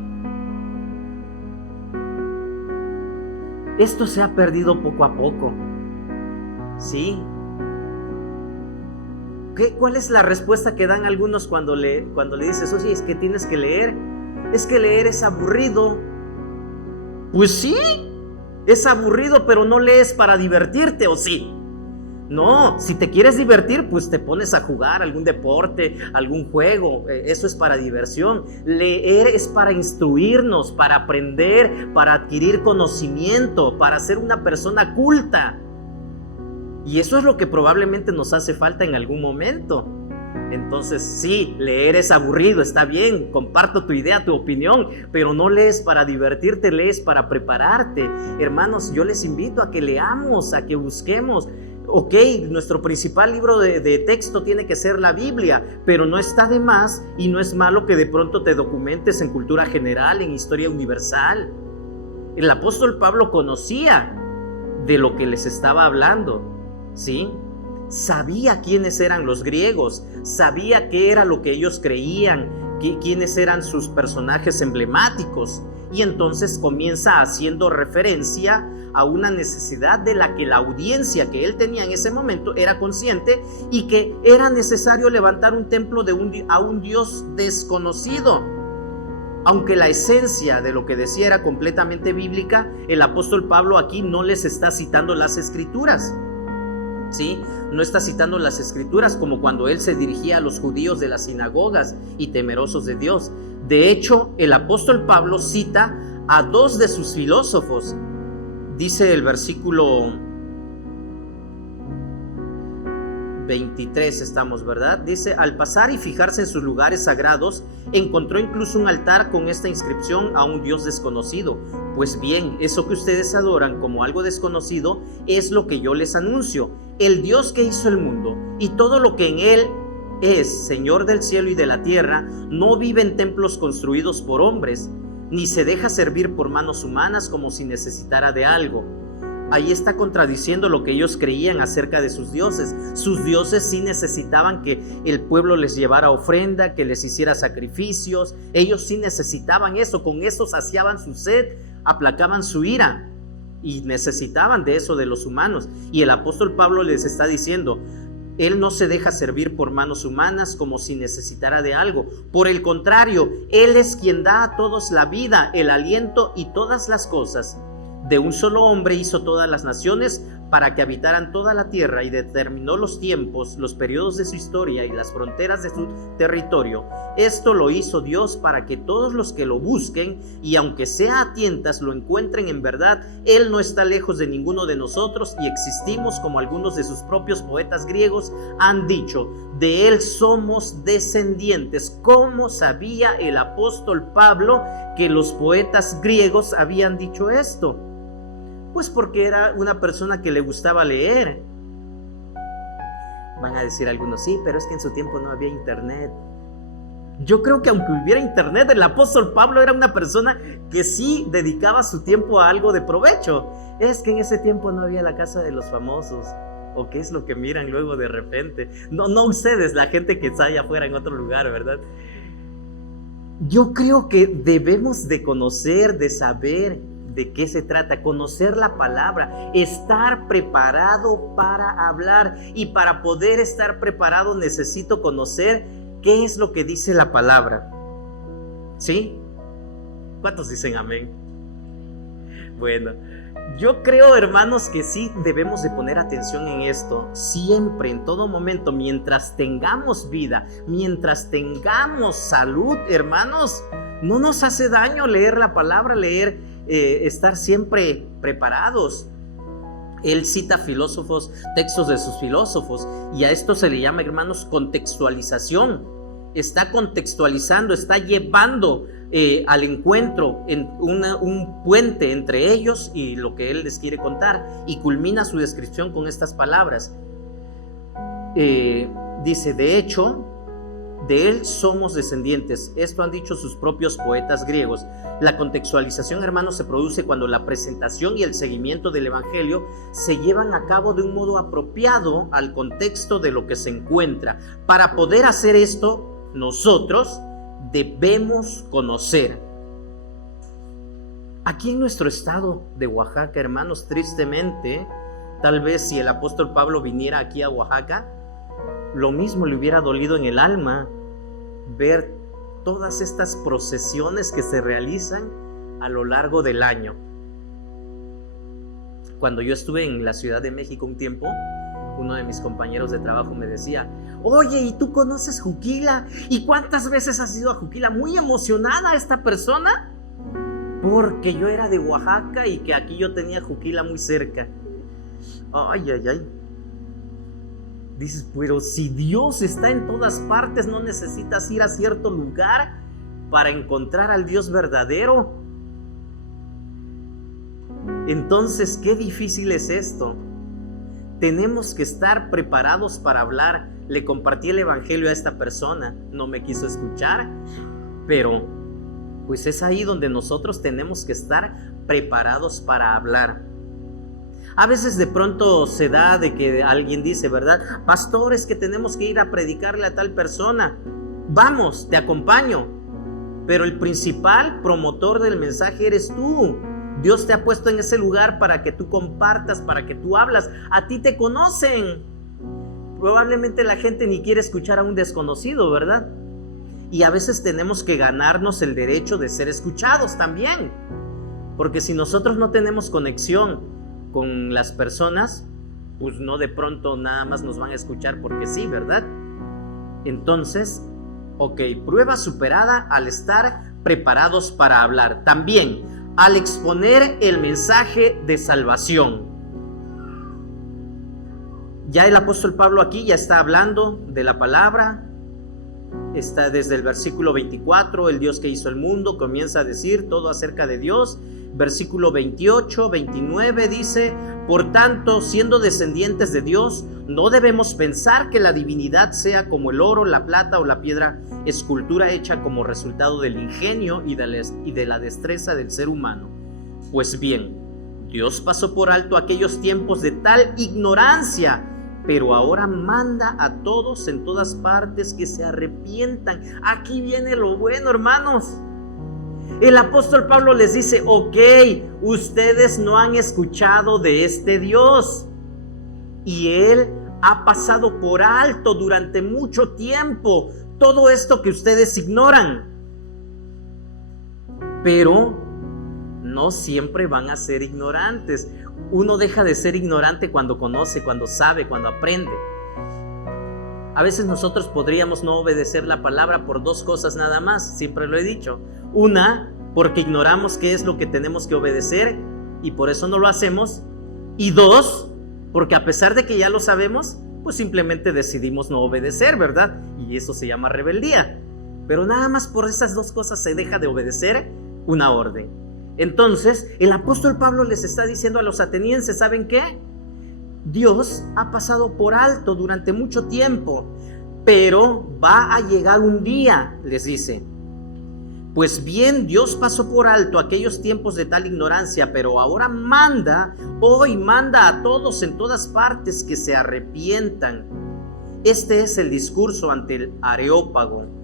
Esto se ha perdido poco a poco. ¿Sí? ¿Cuál es la respuesta que dan algunos cuando le dices, oye, es que tienes que leer? Es que leer es aburrido. Pues sí, es aburrido, pero no lees para divertirte, ¿o sí? No, si te quieres divertir, pues te pones a jugar algún deporte, algún juego, eso es para diversión. Leer es para instruirnos, para aprender, para adquirir conocimiento, para ser una persona culta. Y eso es lo que probablemente nos hace falta en algún momento. Entonces sí, leer es aburrido, está bien, comparto tu idea, tu opinión, pero no lees para divertirte, lees para prepararte. Hermanos, yo les invito a que leamos, a que busquemos. Ok, nuestro principal libro de texto tiene que ser la Biblia, pero no está de más y no es malo que de pronto te documentes en cultura general, en historia universal. El apóstol Pablo conocía de lo que les estaba hablando. ¿Sí? Sabía quiénes eran los griegos, sabía qué era lo que ellos creían, quiénes eran sus personajes emblemáticos, y entonces comienza haciendo referencia a una necesidad de la que la audiencia que él tenía en ese momento era consciente, y que era necesario levantar un templo a un Dios desconocido. Aunque la esencia de lo que decía era completamente bíblica, el apóstol Pablo aquí no les está citando las escrituras. ¿Sí? No está citando las escrituras como cuando él se dirigía a los judíos de las sinagogas y temerosos de Dios. De hecho, el apóstol Pablo cita a dos de sus filósofos. Dice el versículo 23 estamos, ¿verdad? Dice, al pasar y fijarse en sus lugares sagrados, encontró incluso un altar con esta inscripción a un Dios desconocido. Pues bien, eso que ustedes adoran como algo desconocido es lo que yo les anuncio. El Dios que hizo el mundo y todo lo que en él es, Señor del cielo y de la tierra, no vive en templos construidos por hombres, ni se deja servir por manos humanas como si necesitara de algo. Ahí está contradiciendo lo que ellos creían acerca de sus dioses. Sus dioses sí necesitaban que el pueblo les llevara ofrenda, que les hiciera sacrificios. Ellos sí necesitaban eso, con eso saciaban su sed, aplacaban su ira, y necesitaban de eso de los humanos. Y el apóstol Pablo les está diciendo, él no se deja servir por manos humanas como si necesitara de algo. Por el contrario, él es quien da a todos la vida, el aliento y todas las cosas. De un solo hombre hizo todas las naciones para que habitaran toda la tierra, y determinó los tiempos, los periodos de su historia y las fronteras de su territorio. Esto lo hizo Dios para que todos los que lo busquen, y aunque sea a tientas, lo encuentren en verdad. Él no está lejos de ninguno de nosotros y existimos, como algunos de sus propios poetas griegos han dicho. De él somos descendientes. ¿Cómo sabía el apóstol Pablo que los poetas griegos habían dicho esto? Pues porque era una persona que le gustaba leer. Van a decir algunos, sí, pero es que en su tiempo no había internet. Yo creo que aunque hubiera internet, el apóstol Pablo era una persona que sí dedicaba su tiempo a algo de provecho. Es que en ese tiempo no había la casa de los famosos. ¿O qué es lo que miran luego de repente? No ustedes, la gente que está allá afuera en otro lugar, ¿verdad? Yo creo que debemos de conocer, de saber de qué se trata, conocer la palabra, estar preparado para hablar. Y para poder estar preparado necesito conocer qué es lo que dice la palabra. ¿Sí? ¿Cuántos dicen amén? Bueno, yo creo, hermanos, que sí debemos de poner atención en esto, siempre, en todo momento, mientras tengamos vida, mientras tengamos salud, hermanos. No nos hace daño leer la palabra, estar siempre preparados. Él cita filósofos, textos de sus filósofos, y a esto se le llama, hermanos, contextualización. Está contextualizando, está llevando al encuentro en un puente entre ellos y lo que él les quiere contar, y culmina su descripción con estas palabras. Dice, de hecho, de él somos descendientes. Esto han dicho sus propios poetas griegos. La contextualización, hermanos, se produce cuando la presentación y el seguimiento del evangelio se llevan a cabo de un modo apropiado al contexto de lo que se encuentra. Para poder hacer esto, nosotros debemos conocer. Aquí en nuestro estado de Oaxaca, hermanos, tristemente, tal vez si el apóstol Pablo viniera aquí a Oaxaca, lo mismo le hubiera dolido en el alma ver todas estas procesiones que se realizan a lo largo del año. Cuando yo estuve en la Ciudad de México un tiempo, uno de mis compañeros de trabajo me decía, oye, ¿y tú conoces Juquila? ¿Y cuántas veces has ido a Juquila? Muy emocionada esta persona, porque yo era de Oaxaca y que aquí yo tenía Juquila muy cerca. Ay. Dices, pero si Dios está en todas partes, no necesitas ir a cierto lugar para encontrar al Dios verdadero. Entonces, qué difícil es esto. Tenemos que estar preparados para hablar. Le compartí el evangelio a esta persona, no me quiso escuchar, pero pues es ahí donde nosotros tenemos que estar preparados para hablar. A veces de pronto se da de que alguien dice, ¿verdad? Pastor, es que tenemos que ir a predicarle a tal persona. Vamos, te acompaño. Pero el principal promotor del mensaje eres tú. Dios te ha puesto en ese lugar para que tú compartas, para que tú hablas. A ti te conocen. Probablemente la gente ni quiere escuchar a un desconocido, ¿verdad? Y a veces tenemos que ganarnos el derecho de ser escuchados también. Porque si nosotros no tenemos conexión con las personas, pues no de pronto nada más nos van a escuchar porque sí, ¿verdad? Entonces, ok, prueba superada al estar preparados para hablar. También al exponer el mensaje de salvación. Ya el apóstol Pablo aquí ya está hablando de la palabra. Está desde el versículo 24, el Dios que hizo el mundo, comienza a decir todo acerca de Dios. Versículo 28, 29 dice, por tanto, siendo descendientes de Dios, no debemos pensar que la divinidad sea como el oro, la plata o la piedra, escultura hecha como resultado del ingenio y de la destreza del ser humano. Pues bien, Dios pasó por alto aquellos tiempos de tal ignorancia, pero ahora manda a todos en todas partes que se arrepientan. Aquí viene lo bueno, hermanos. El apóstol Pablo les dice, ok, ustedes no han escuchado de este Dios. Y Él ha pasado por alto durante mucho tiempo todo esto que ustedes ignoran. Pero no siempre van a ser ignorantes. Uno deja de ser ignorante cuando conoce, cuando sabe, cuando aprende. A veces nosotros podríamos no obedecer la palabra por dos cosas nada más, siempre lo he dicho. Una, porque ignoramos qué es lo que tenemos que obedecer y por eso no lo hacemos. Y dos, porque a pesar de que ya lo sabemos, pues simplemente decidimos no obedecer, ¿verdad? Y eso se llama rebeldía. Pero nada más por esas dos cosas se deja de obedecer una orden. Entonces, el apóstol Pablo les está diciendo a los atenienses, ¿saben qué? Dios ha pasado por alto durante mucho tiempo, pero va a llegar un día, les dice. Pues bien, Dios pasó por alto aquellos tiempos de tal ignorancia, pero ahora hoy manda a todos en todas partes que se arrepientan. Este es el discurso ante el Areópago.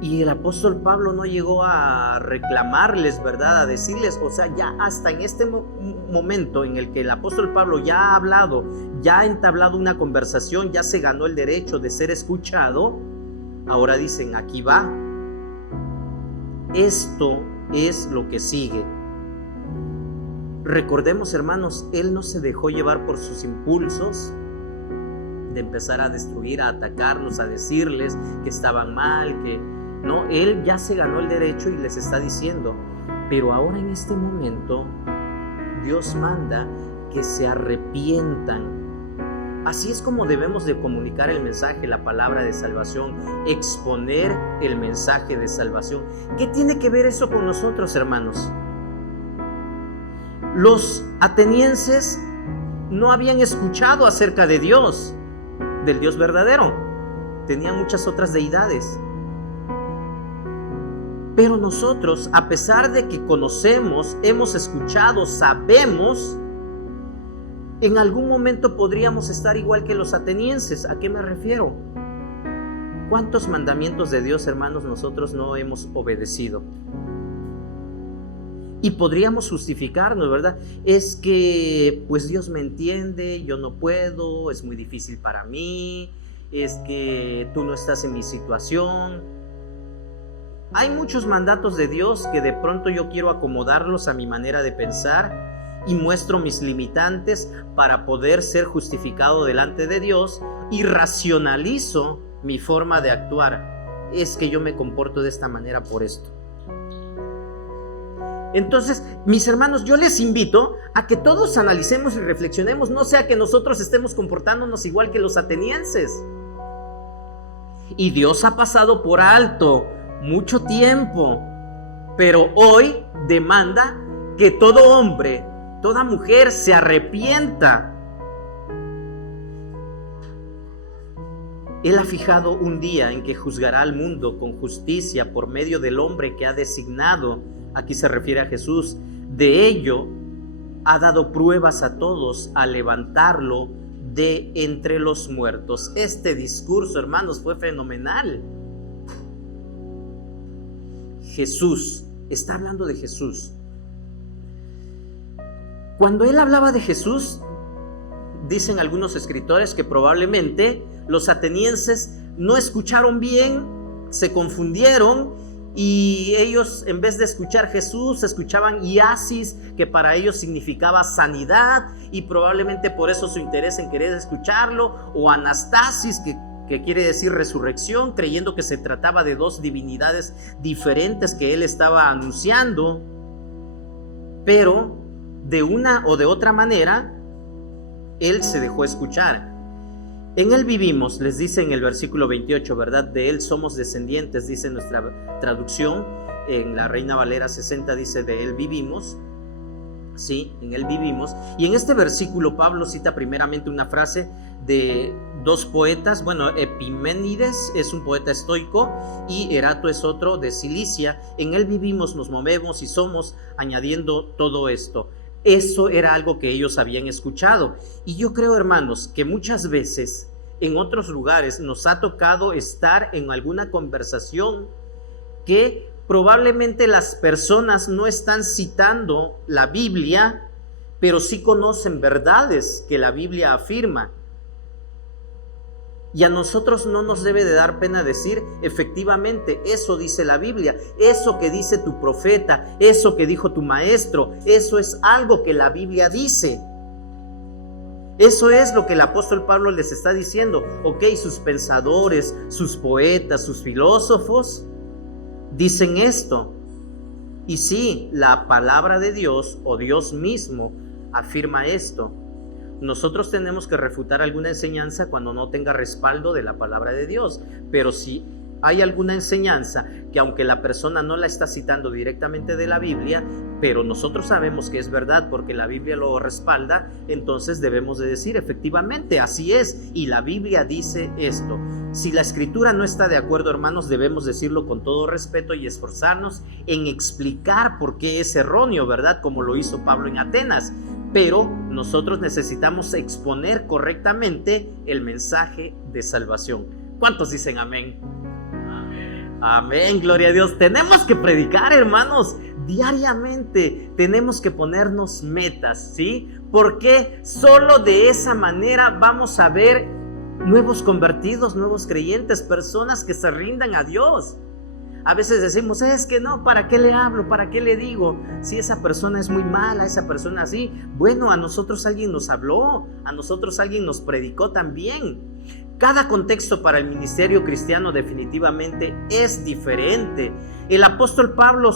Y el apóstol Pablo no llegó a reclamarles, ¿verdad? A decirles, o sea, ya hasta en este momento en el que el apóstol Pablo ya ha hablado, ya ha entablado una conversación, ya se ganó el derecho de ser escuchado, ahora dicen, aquí va. Esto es lo que sigue. Recordemos, hermanos, él no se dejó llevar por sus impulsos de empezar a destruir, a atacarlos, a decirles que estaban mal, que no, él ya se ganó el derecho y les está diciendo, pero ahora en este momento Dios manda que se arrepientan. Así es como debemos de comunicar el mensaje, la palabra de salvación, exponer el mensaje de salvación. ¿Qué tiene que ver eso con nosotros, hermanos? Los atenienses no habían escuchado acerca de Dios, del Dios verdadero. Tenían muchas otras deidades. Pero nosotros, a pesar de que conocemos, hemos escuchado, sabemos, en algún momento podríamos estar igual que los atenienses. ¿A qué me refiero? ¿Cuántos mandamientos de Dios, hermanos, nosotros no hemos obedecido? Y podríamos justificarnos, ¿verdad? Es que, pues Dios me entiende, yo no puedo, es muy difícil para mí, es que tú no estás en mi situación. Hay muchos mandatos de Dios que de pronto yo quiero acomodarlos a mi manera de pensar y muestro mis limitantes para poder ser justificado delante de Dios y racionalizo mi forma de actuar. Es que yo me comporto de esta manera por esto. Entonces, mis hermanos, yo les invito a que todos analicemos y reflexionemos, no sea que nosotros estemos comportándonos igual que los atenienses. Y Dios ha pasado por alto mucho tiempo, pero hoy demanda que todo hombre, toda mujer se arrepienta. Él ha fijado un día en que juzgará al mundo con justicia por medio del hombre que ha designado. Aquí se refiere a Jesús. De ello ha dado pruebas a todos al levantarlo de entre los muertos. Este discurso, hermanos, fue fenomenal. Jesús, está hablando de Jesús. Cuando él hablaba de Jesús, dicen algunos escritores que probablemente los atenienses no escucharon bien, se confundieron y ellos, en vez de escuchar Jesús, escuchaban Iasis, que para ellos significaba sanidad, y probablemente por eso su interés en querer escucharlo, o Anastasis, que quiere decir resurrección, creyendo que se trataba de dos divinidades diferentes que él estaba anunciando. Pero de una o de otra manera, él se dejó escuchar. En él vivimos, les dice en el versículo 28, ¿verdad? De él somos descendientes, dice nuestra traducción. En la Reina Valera 60 dice de él vivimos. Sí, en él vivimos. Y en este versículo Pablo cita primeramente una frase de dos poetas. Bueno, Epiménides es un poeta estoico y Erato es otro de Cilicia. En él vivimos, nos movemos y somos, añadiendo todo esto. Eso era algo que ellos habían escuchado. Y yo creo, hermanos, que muchas veces en otros lugares nos ha tocado estar en alguna conversación que probablemente las personas no están citando la Biblia, pero sí conocen verdades que la Biblia afirma. Y a nosotros no nos debe de dar pena decir, efectivamente, eso dice la Biblia, eso que dice tu profeta, eso que dijo tu maestro, eso es algo que la Biblia dice. Eso es lo que el apóstol Pablo les está diciendo. Ok, sus pensadores, sus poetas, sus filósofos dicen esto. Y sí, la palabra de Dios o Dios mismo afirma esto. Nosotros tenemos que refutar alguna enseñanza cuando no tenga respaldo de la palabra de Dios. Pero si hay alguna enseñanza que aunque la persona no la está citando directamente de la Biblia, pero nosotros sabemos que es verdad porque la Biblia lo respalda, entonces debemos de decir efectivamente así es y la Biblia dice esto. Si la escritura no está de acuerdo, hermanos, debemos decirlo con todo respeto y esforzarnos en explicar por qué es erróneo, ¿verdad? Como lo hizo Pablo en Atenas. Pero nosotros necesitamos exponer correctamente el mensaje de salvación. ¿Cuántos dicen amén? Amén, gloria a Dios. Tenemos que predicar, hermanos, diariamente. Tenemos que ponernos metas, ¿sí? Porque solo de esa manera vamos a ver nuevos convertidos, nuevos creyentes, personas que se rindan a Dios. A veces decimos, es que no, ¿para qué le hablo? ¿Para qué le digo? Si esa persona es muy mala, esa persona así. Bueno, a nosotros alguien nos habló, a nosotros alguien nos predicó también. Cada contexto para el ministerio cristiano definitivamente es diferente. El apóstol Pablo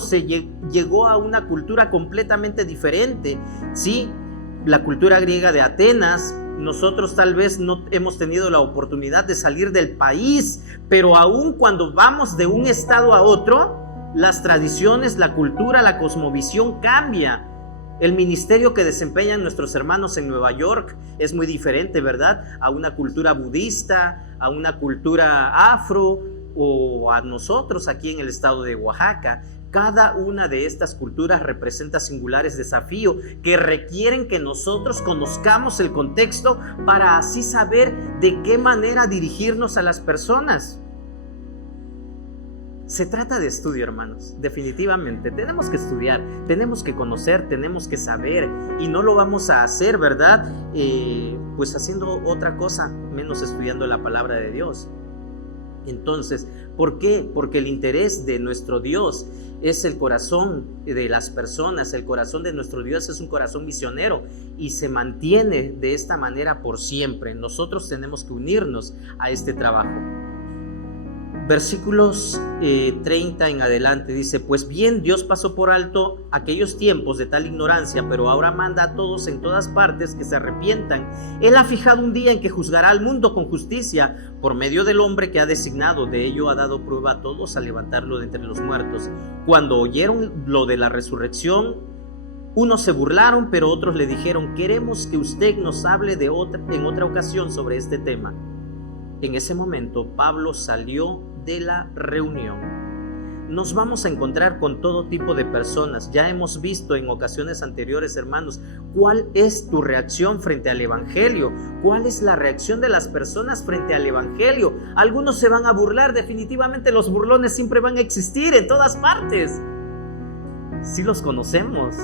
llegó a una cultura completamente diferente, ¿sí? La cultura griega de Atenas. Nosotros tal vez no hemos tenido la oportunidad de salir del país, pero aún cuando vamos de un estado a otro, las tradiciones, la cultura, la cosmovisión cambia. El ministerio que desempeñan nuestros hermanos en Nueva York es muy diferente, ¿verdad? A una cultura budista, a una cultura afro o a nosotros aquí en el estado de Oaxaca. Cada una de estas culturas representa singulares desafíos que requieren que nosotros conozcamos el contexto para así saber de qué manera dirigirnos a las personas. Se trata de estudio, hermanos, definitivamente. Tenemos que estudiar, tenemos que conocer, tenemos que saber y no lo vamos a hacer, ¿verdad? Pues haciendo otra cosa, menos estudiando la palabra de Dios. Entonces, ¿por qué? Porque el interés de nuestro Dios es el corazón de las personas. El corazón de nuestro Dios es un corazón misionero y se mantiene de esta manera por siempre. Nosotros tenemos que unirnos a este trabajo. Versículos 30 en adelante dice: pues bien, Dios pasó por alto aquellos tiempos de tal ignorancia, pero ahora manda a todos en todas partes que se arrepientan. Él ha fijado un día en que juzgará al mundo con justicia por medio del hombre que ha designado. De ello ha dado prueba a todos al levantarlo de entre los muertos. Cuando oyeron lo de la resurrección, unos se burlaron, pero otros le dijeron: queremos que usted nos hable en otra ocasión sobre este tema. En ese momento Pablo salió de la reunión. Nos vamos a encontrar con todo tipo de personas. Ya hemos visto en ocasiones anteriores, hermanos, cuál es tu reacción frente al evangelio, cuál es la reacción de las personas frente al evangelio. Algunos se van a burlar, definitivamente los burlones siempre van a existir en todas partes. Sí los conocemos.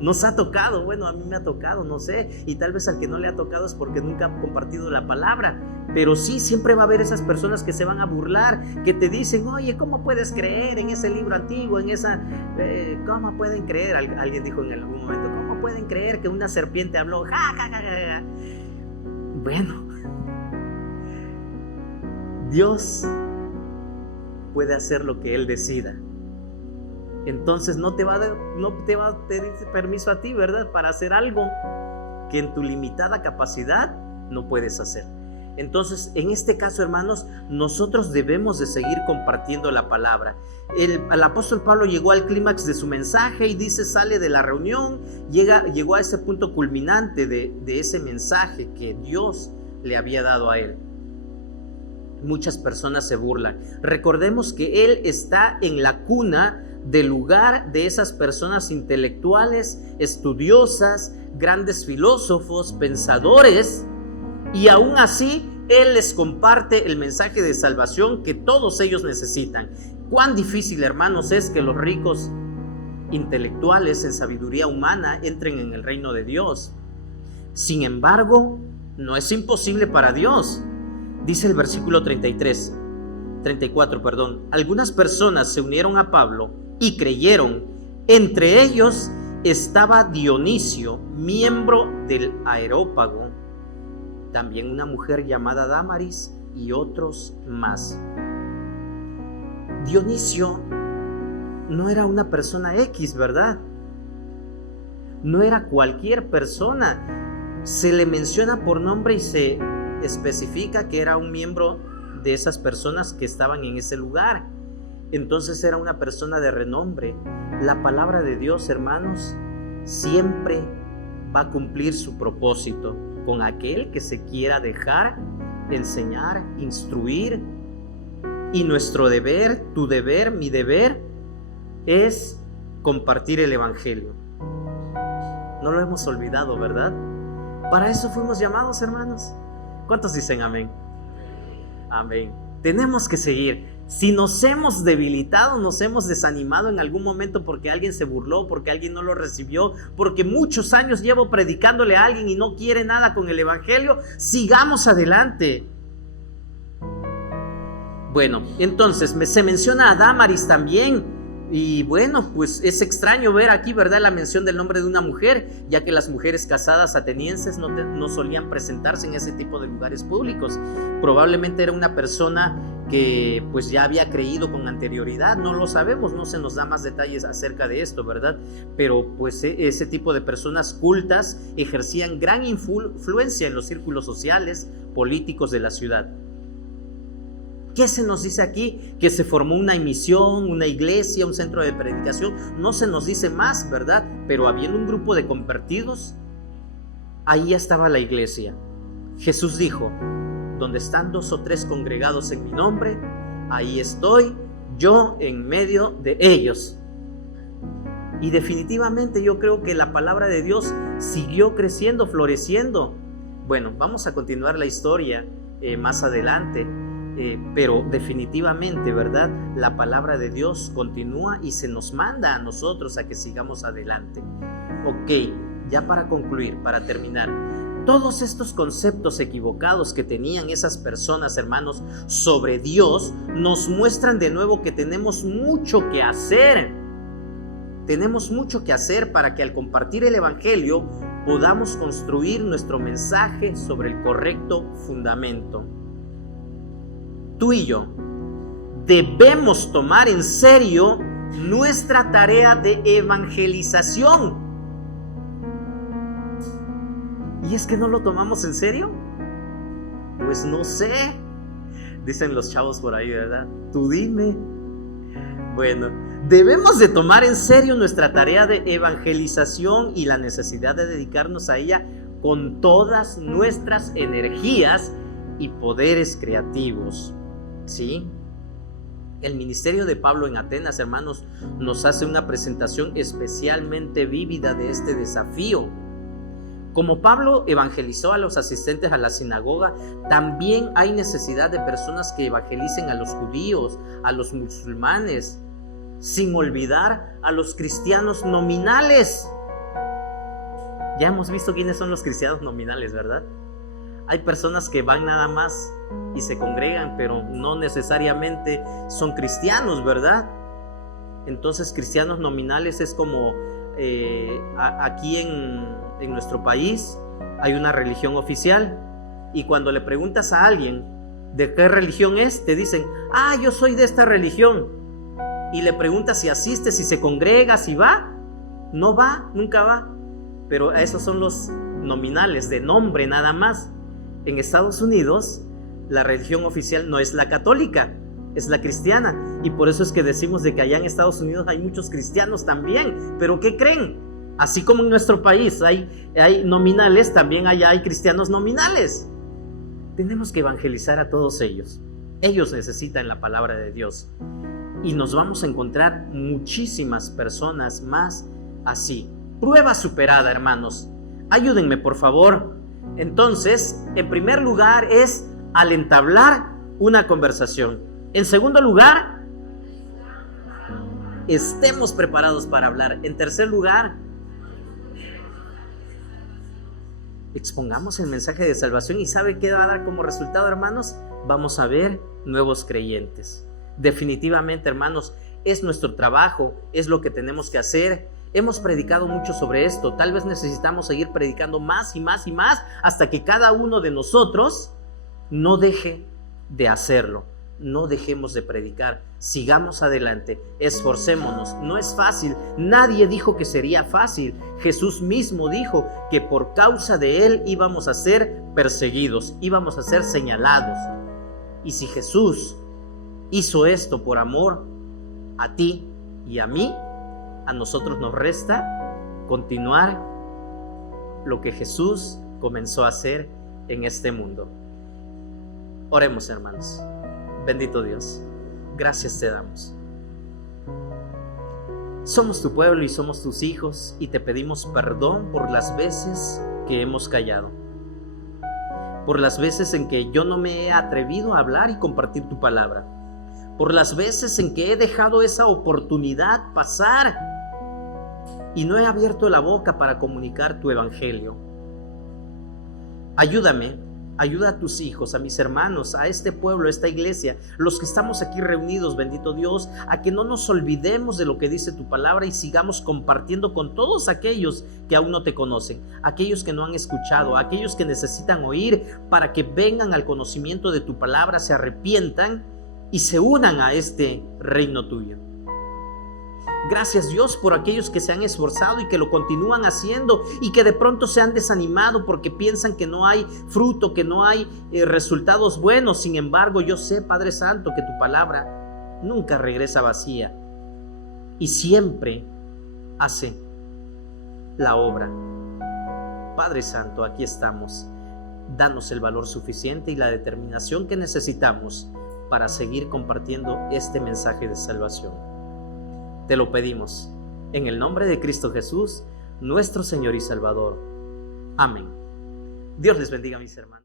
Nos ha tocado, bueno, a mí me ha tocado, no sé, y tal vez al que no le ha tocado es porque nunca ha compartido la palabra, pero sí, siempre va a haber esas personas que se van a burlar, que te dicen: oye, ¿cómo puedes creer en ese libro antiguo, en esa, cómo pueden creer? Alguien dijo en algún momento: ¿cómo pueden creer que una serpiente habló? Ja, ja, ja, ja. Bueno, Dios puede hacer lo que Él decida. Entonces no te va a pedir permiso a ti, ¿verdad?, para hacer algo que en tu limitada capacidad no puedes hacer. Entonces, en este caso, hermanos, nosotros debemos de seguir compartiendo la palabra. El apóstol Pablo llegó al clímax de su mensaje y dice, sale de la reunión, llegó a ese punto culminante de ese mensaje que Dios le había dado a él. Muchas personas se burlan. Recordemos que él está en la cuna del lugar de esas personas intelectuales, estudiosas, grandes filósofos, pensadores, y aún así él les comparte el mensaje de salvación que todos ellos necesitan. Cuán difícil, hermanos, es que los ricos intelectuales en sabiduría humana entren en el reino de Dios. Sin embargo, no es imposible para Dios. Dice el versículo 34, algunas personas se unieron a Pablo y creyeron. Entre ellos estaba Dionisio, miembro del Areópago, también una mujer llamada Dámaris y otros más. Dionisio no era una persona X, ¿verdad? No era cualquier persona. Se le menciona por nombre y se especifica que era un miembro de esas personas que estaban en ese lugar. Entonces era una persona de renombre. La palabra de Dios, hermanos, siempre va a cumplir su propósito con aquel que se quiera dejar enseñar, instruir. Y nuestro deber, tu deber, mi deber, es compartir el evangelio. No lo hemos olvidado, ¿verdad? Para eso fuimos llamados, hermanos. ¿Cuántos dicen amén? Amén. Tenemos que seguir. Si nos hemos debilitado, nos hemos desanimado en algún momento porque alguien se burló, porque alguien no lo recibió, porque muchos años llevo predicándole a alguien y no quiere nada con el evangelio, sigamos adelante. Bueno, entonces se menciona a Dámaris también. Y bueno, pues es extraño ver aquí, ¿verdad?, la mención del nombre de una mujer, ya que las mujeres casadas atenienses no solían presentarse en ese tipo de lugares públicos. Probablemente era una persona que pues ya había creído con anterioridad, no lo sabemos, no se nos da más detalles acerca de esto, ¿verdad? Pero pues ese tipo de personas cultas ejercían gran influencia en los círculos sociales, políticos de la ciudad. ¿Qué se nos dice aquí? Que se formó una misión, una iglesia, un centro de predicación. No se nos dice más, ¿verdad? Pero habiendo un grupo de convertidos, ahí estaba la iglesia. Jesús dijo: donde están 2 o 3 congregados en mi nombre, ahí estoy yo en medio de ellos. Y definitivamente yo creo que la palabra de Dios siguió creciendo, floreciendo. Bueno, vamos a continuar la historia más adelante. Pero definitivamente, ¿verdad?, la palabra de Dios continúa y se nos manda a nosotros a que sigamos adelante. Ok, ya para concluir, para terminar, todos estos conceptos equivocados que tenían esas personas, hermanos, sobre Dios, nos muestran de nuevo que tenemos mucho que hacer. Tenemos mucho que hacer para que al compartir el evangelio podamos construir nuestro mensaje sobre el correcto fundamento. Tú y yo debemos tomar en serio nuestra tarea de evangelización. ¿Y es que no lo tomamos en serio? Pues no sé. Dicen los chavos por ahí, ¿verdad? Tú dime. Bueno, debemos de tomar en serio nuestra tarea de evangelización y la necesidad de dedicarnos a ella con todas nuestras energías y poderes creativos. ¿Sí? El ministerio de Pablo en Atenas, hermanos, nos hace una presentación especialmente vívida de este desafío. Como Pablo evangelizó a los asistentes a la sinagoga, también hay necesidad de personas que evangelicen a los judíos, a los musulmanes, sin olvidar a los cristianos nominales. Ya hemos visto quiénes son los cristianos nominales, ¿verdad? Hay personas que van nada más y se congregan, pero no necesariamente son cristianos, ¿verdad? Entonces, cristianos nominales es como aquí en nuestro país hay una religión oficial, y cuando le preguntas a alguien de qué religión es, te dicen: ah, yo soy de esta religión. Y le preguntas si asiste, si se congrega, si va. No va, nunca va. Pero esos son los nominales, de nombre nada más. En Estados Unidos, la religión oficial no es la católica, es la cristiana. Y por eso es que decimos de que allá en Estados Unidos hay muchos cristianos también. ¿Pero qué creen? Así como en nuestro país hay nominales, también allá hay cristianos nominales. Tenemos que evangelizar a todos ellos. Ellos necesitan la palabra de Dios. Y nos vamos a encontrar muchísimas personas más así. Prueba superada, hermanos. Ayúdenme, por favor. Entonces, en primer lugar es al entablar una conversación. En segundo lugar, estemos preparados para hablar. En tercer lugar, expongamos el mensaje de salvación. ¿Y sabe qué va a dar como resultado, hermanos? Vamos a ver nuevos creyentes. Definitivamente, hermanos, es nuestro trabajo, es lo que tenemos que hacer. Hemos predicado mucho sobre esto. Tal vez necesitamos seguir predicando más y más y más hasta que cada uno de nosotros no deje de hacerlo. No dejemos de predicar. Sigamos adelante. Esforcémonos. No es fácil. Nadie dijo que sería fácil. Jesús mismo dijo que por causa de Él íbamos a ser perseguidos, íbamos a ser señalados. Y si Jesús hizo esto por amor a ti y a mí, a nosotros nos resta continuar lo que Jesús comenzó a hacer en este mundo. Oremos, hermanos. Bendito Dios, gracias te damos. Somos tu pueblo y somos tus hijos, y te pedimos perdón por las veces que hemos callado, por las veces en que yo no me he atrevido a hablar y compartir tu palabra, por las veces en que he dejado esa oportunidad pasar y no he abierto la boca para comunicar tu evangelio. Ayúdame, ayuda a tus hijos, a mis hermanos, a este pueblo, a esta iglesia, los que estamos aquí reunidos, bendito Dios, a que no nos olvidemos de lo que dice tu palabra y sigamos compartiendo con todos aquellos que aún no te conocen, aquellos que no han escuchado, aquellos que necesitan oír para que vengan al conocimiento de tu palabra, se arrepientan y se unan a este reino tuyo. Gracias, Dios, por aquellos que se han esforzado y que lo continúan haciendo y que de pronto se han desanimado porque piensan que no hay fruto, que no hay resultados buenos. Sin embargo, yo sé, Padre Santo, que tu palabra nunca regresa vacía y siempre hace la obra. Padre Santo, aquí estamos. Danos el valor suficiente y la determinación que necesitamos para seguir compartiendo este mensaje de salvación. Te lo pedimos en el nombre de Cristo Jesús, nuestro Señor y Salvador. Amén. Dios les bendiga, mis hermanos.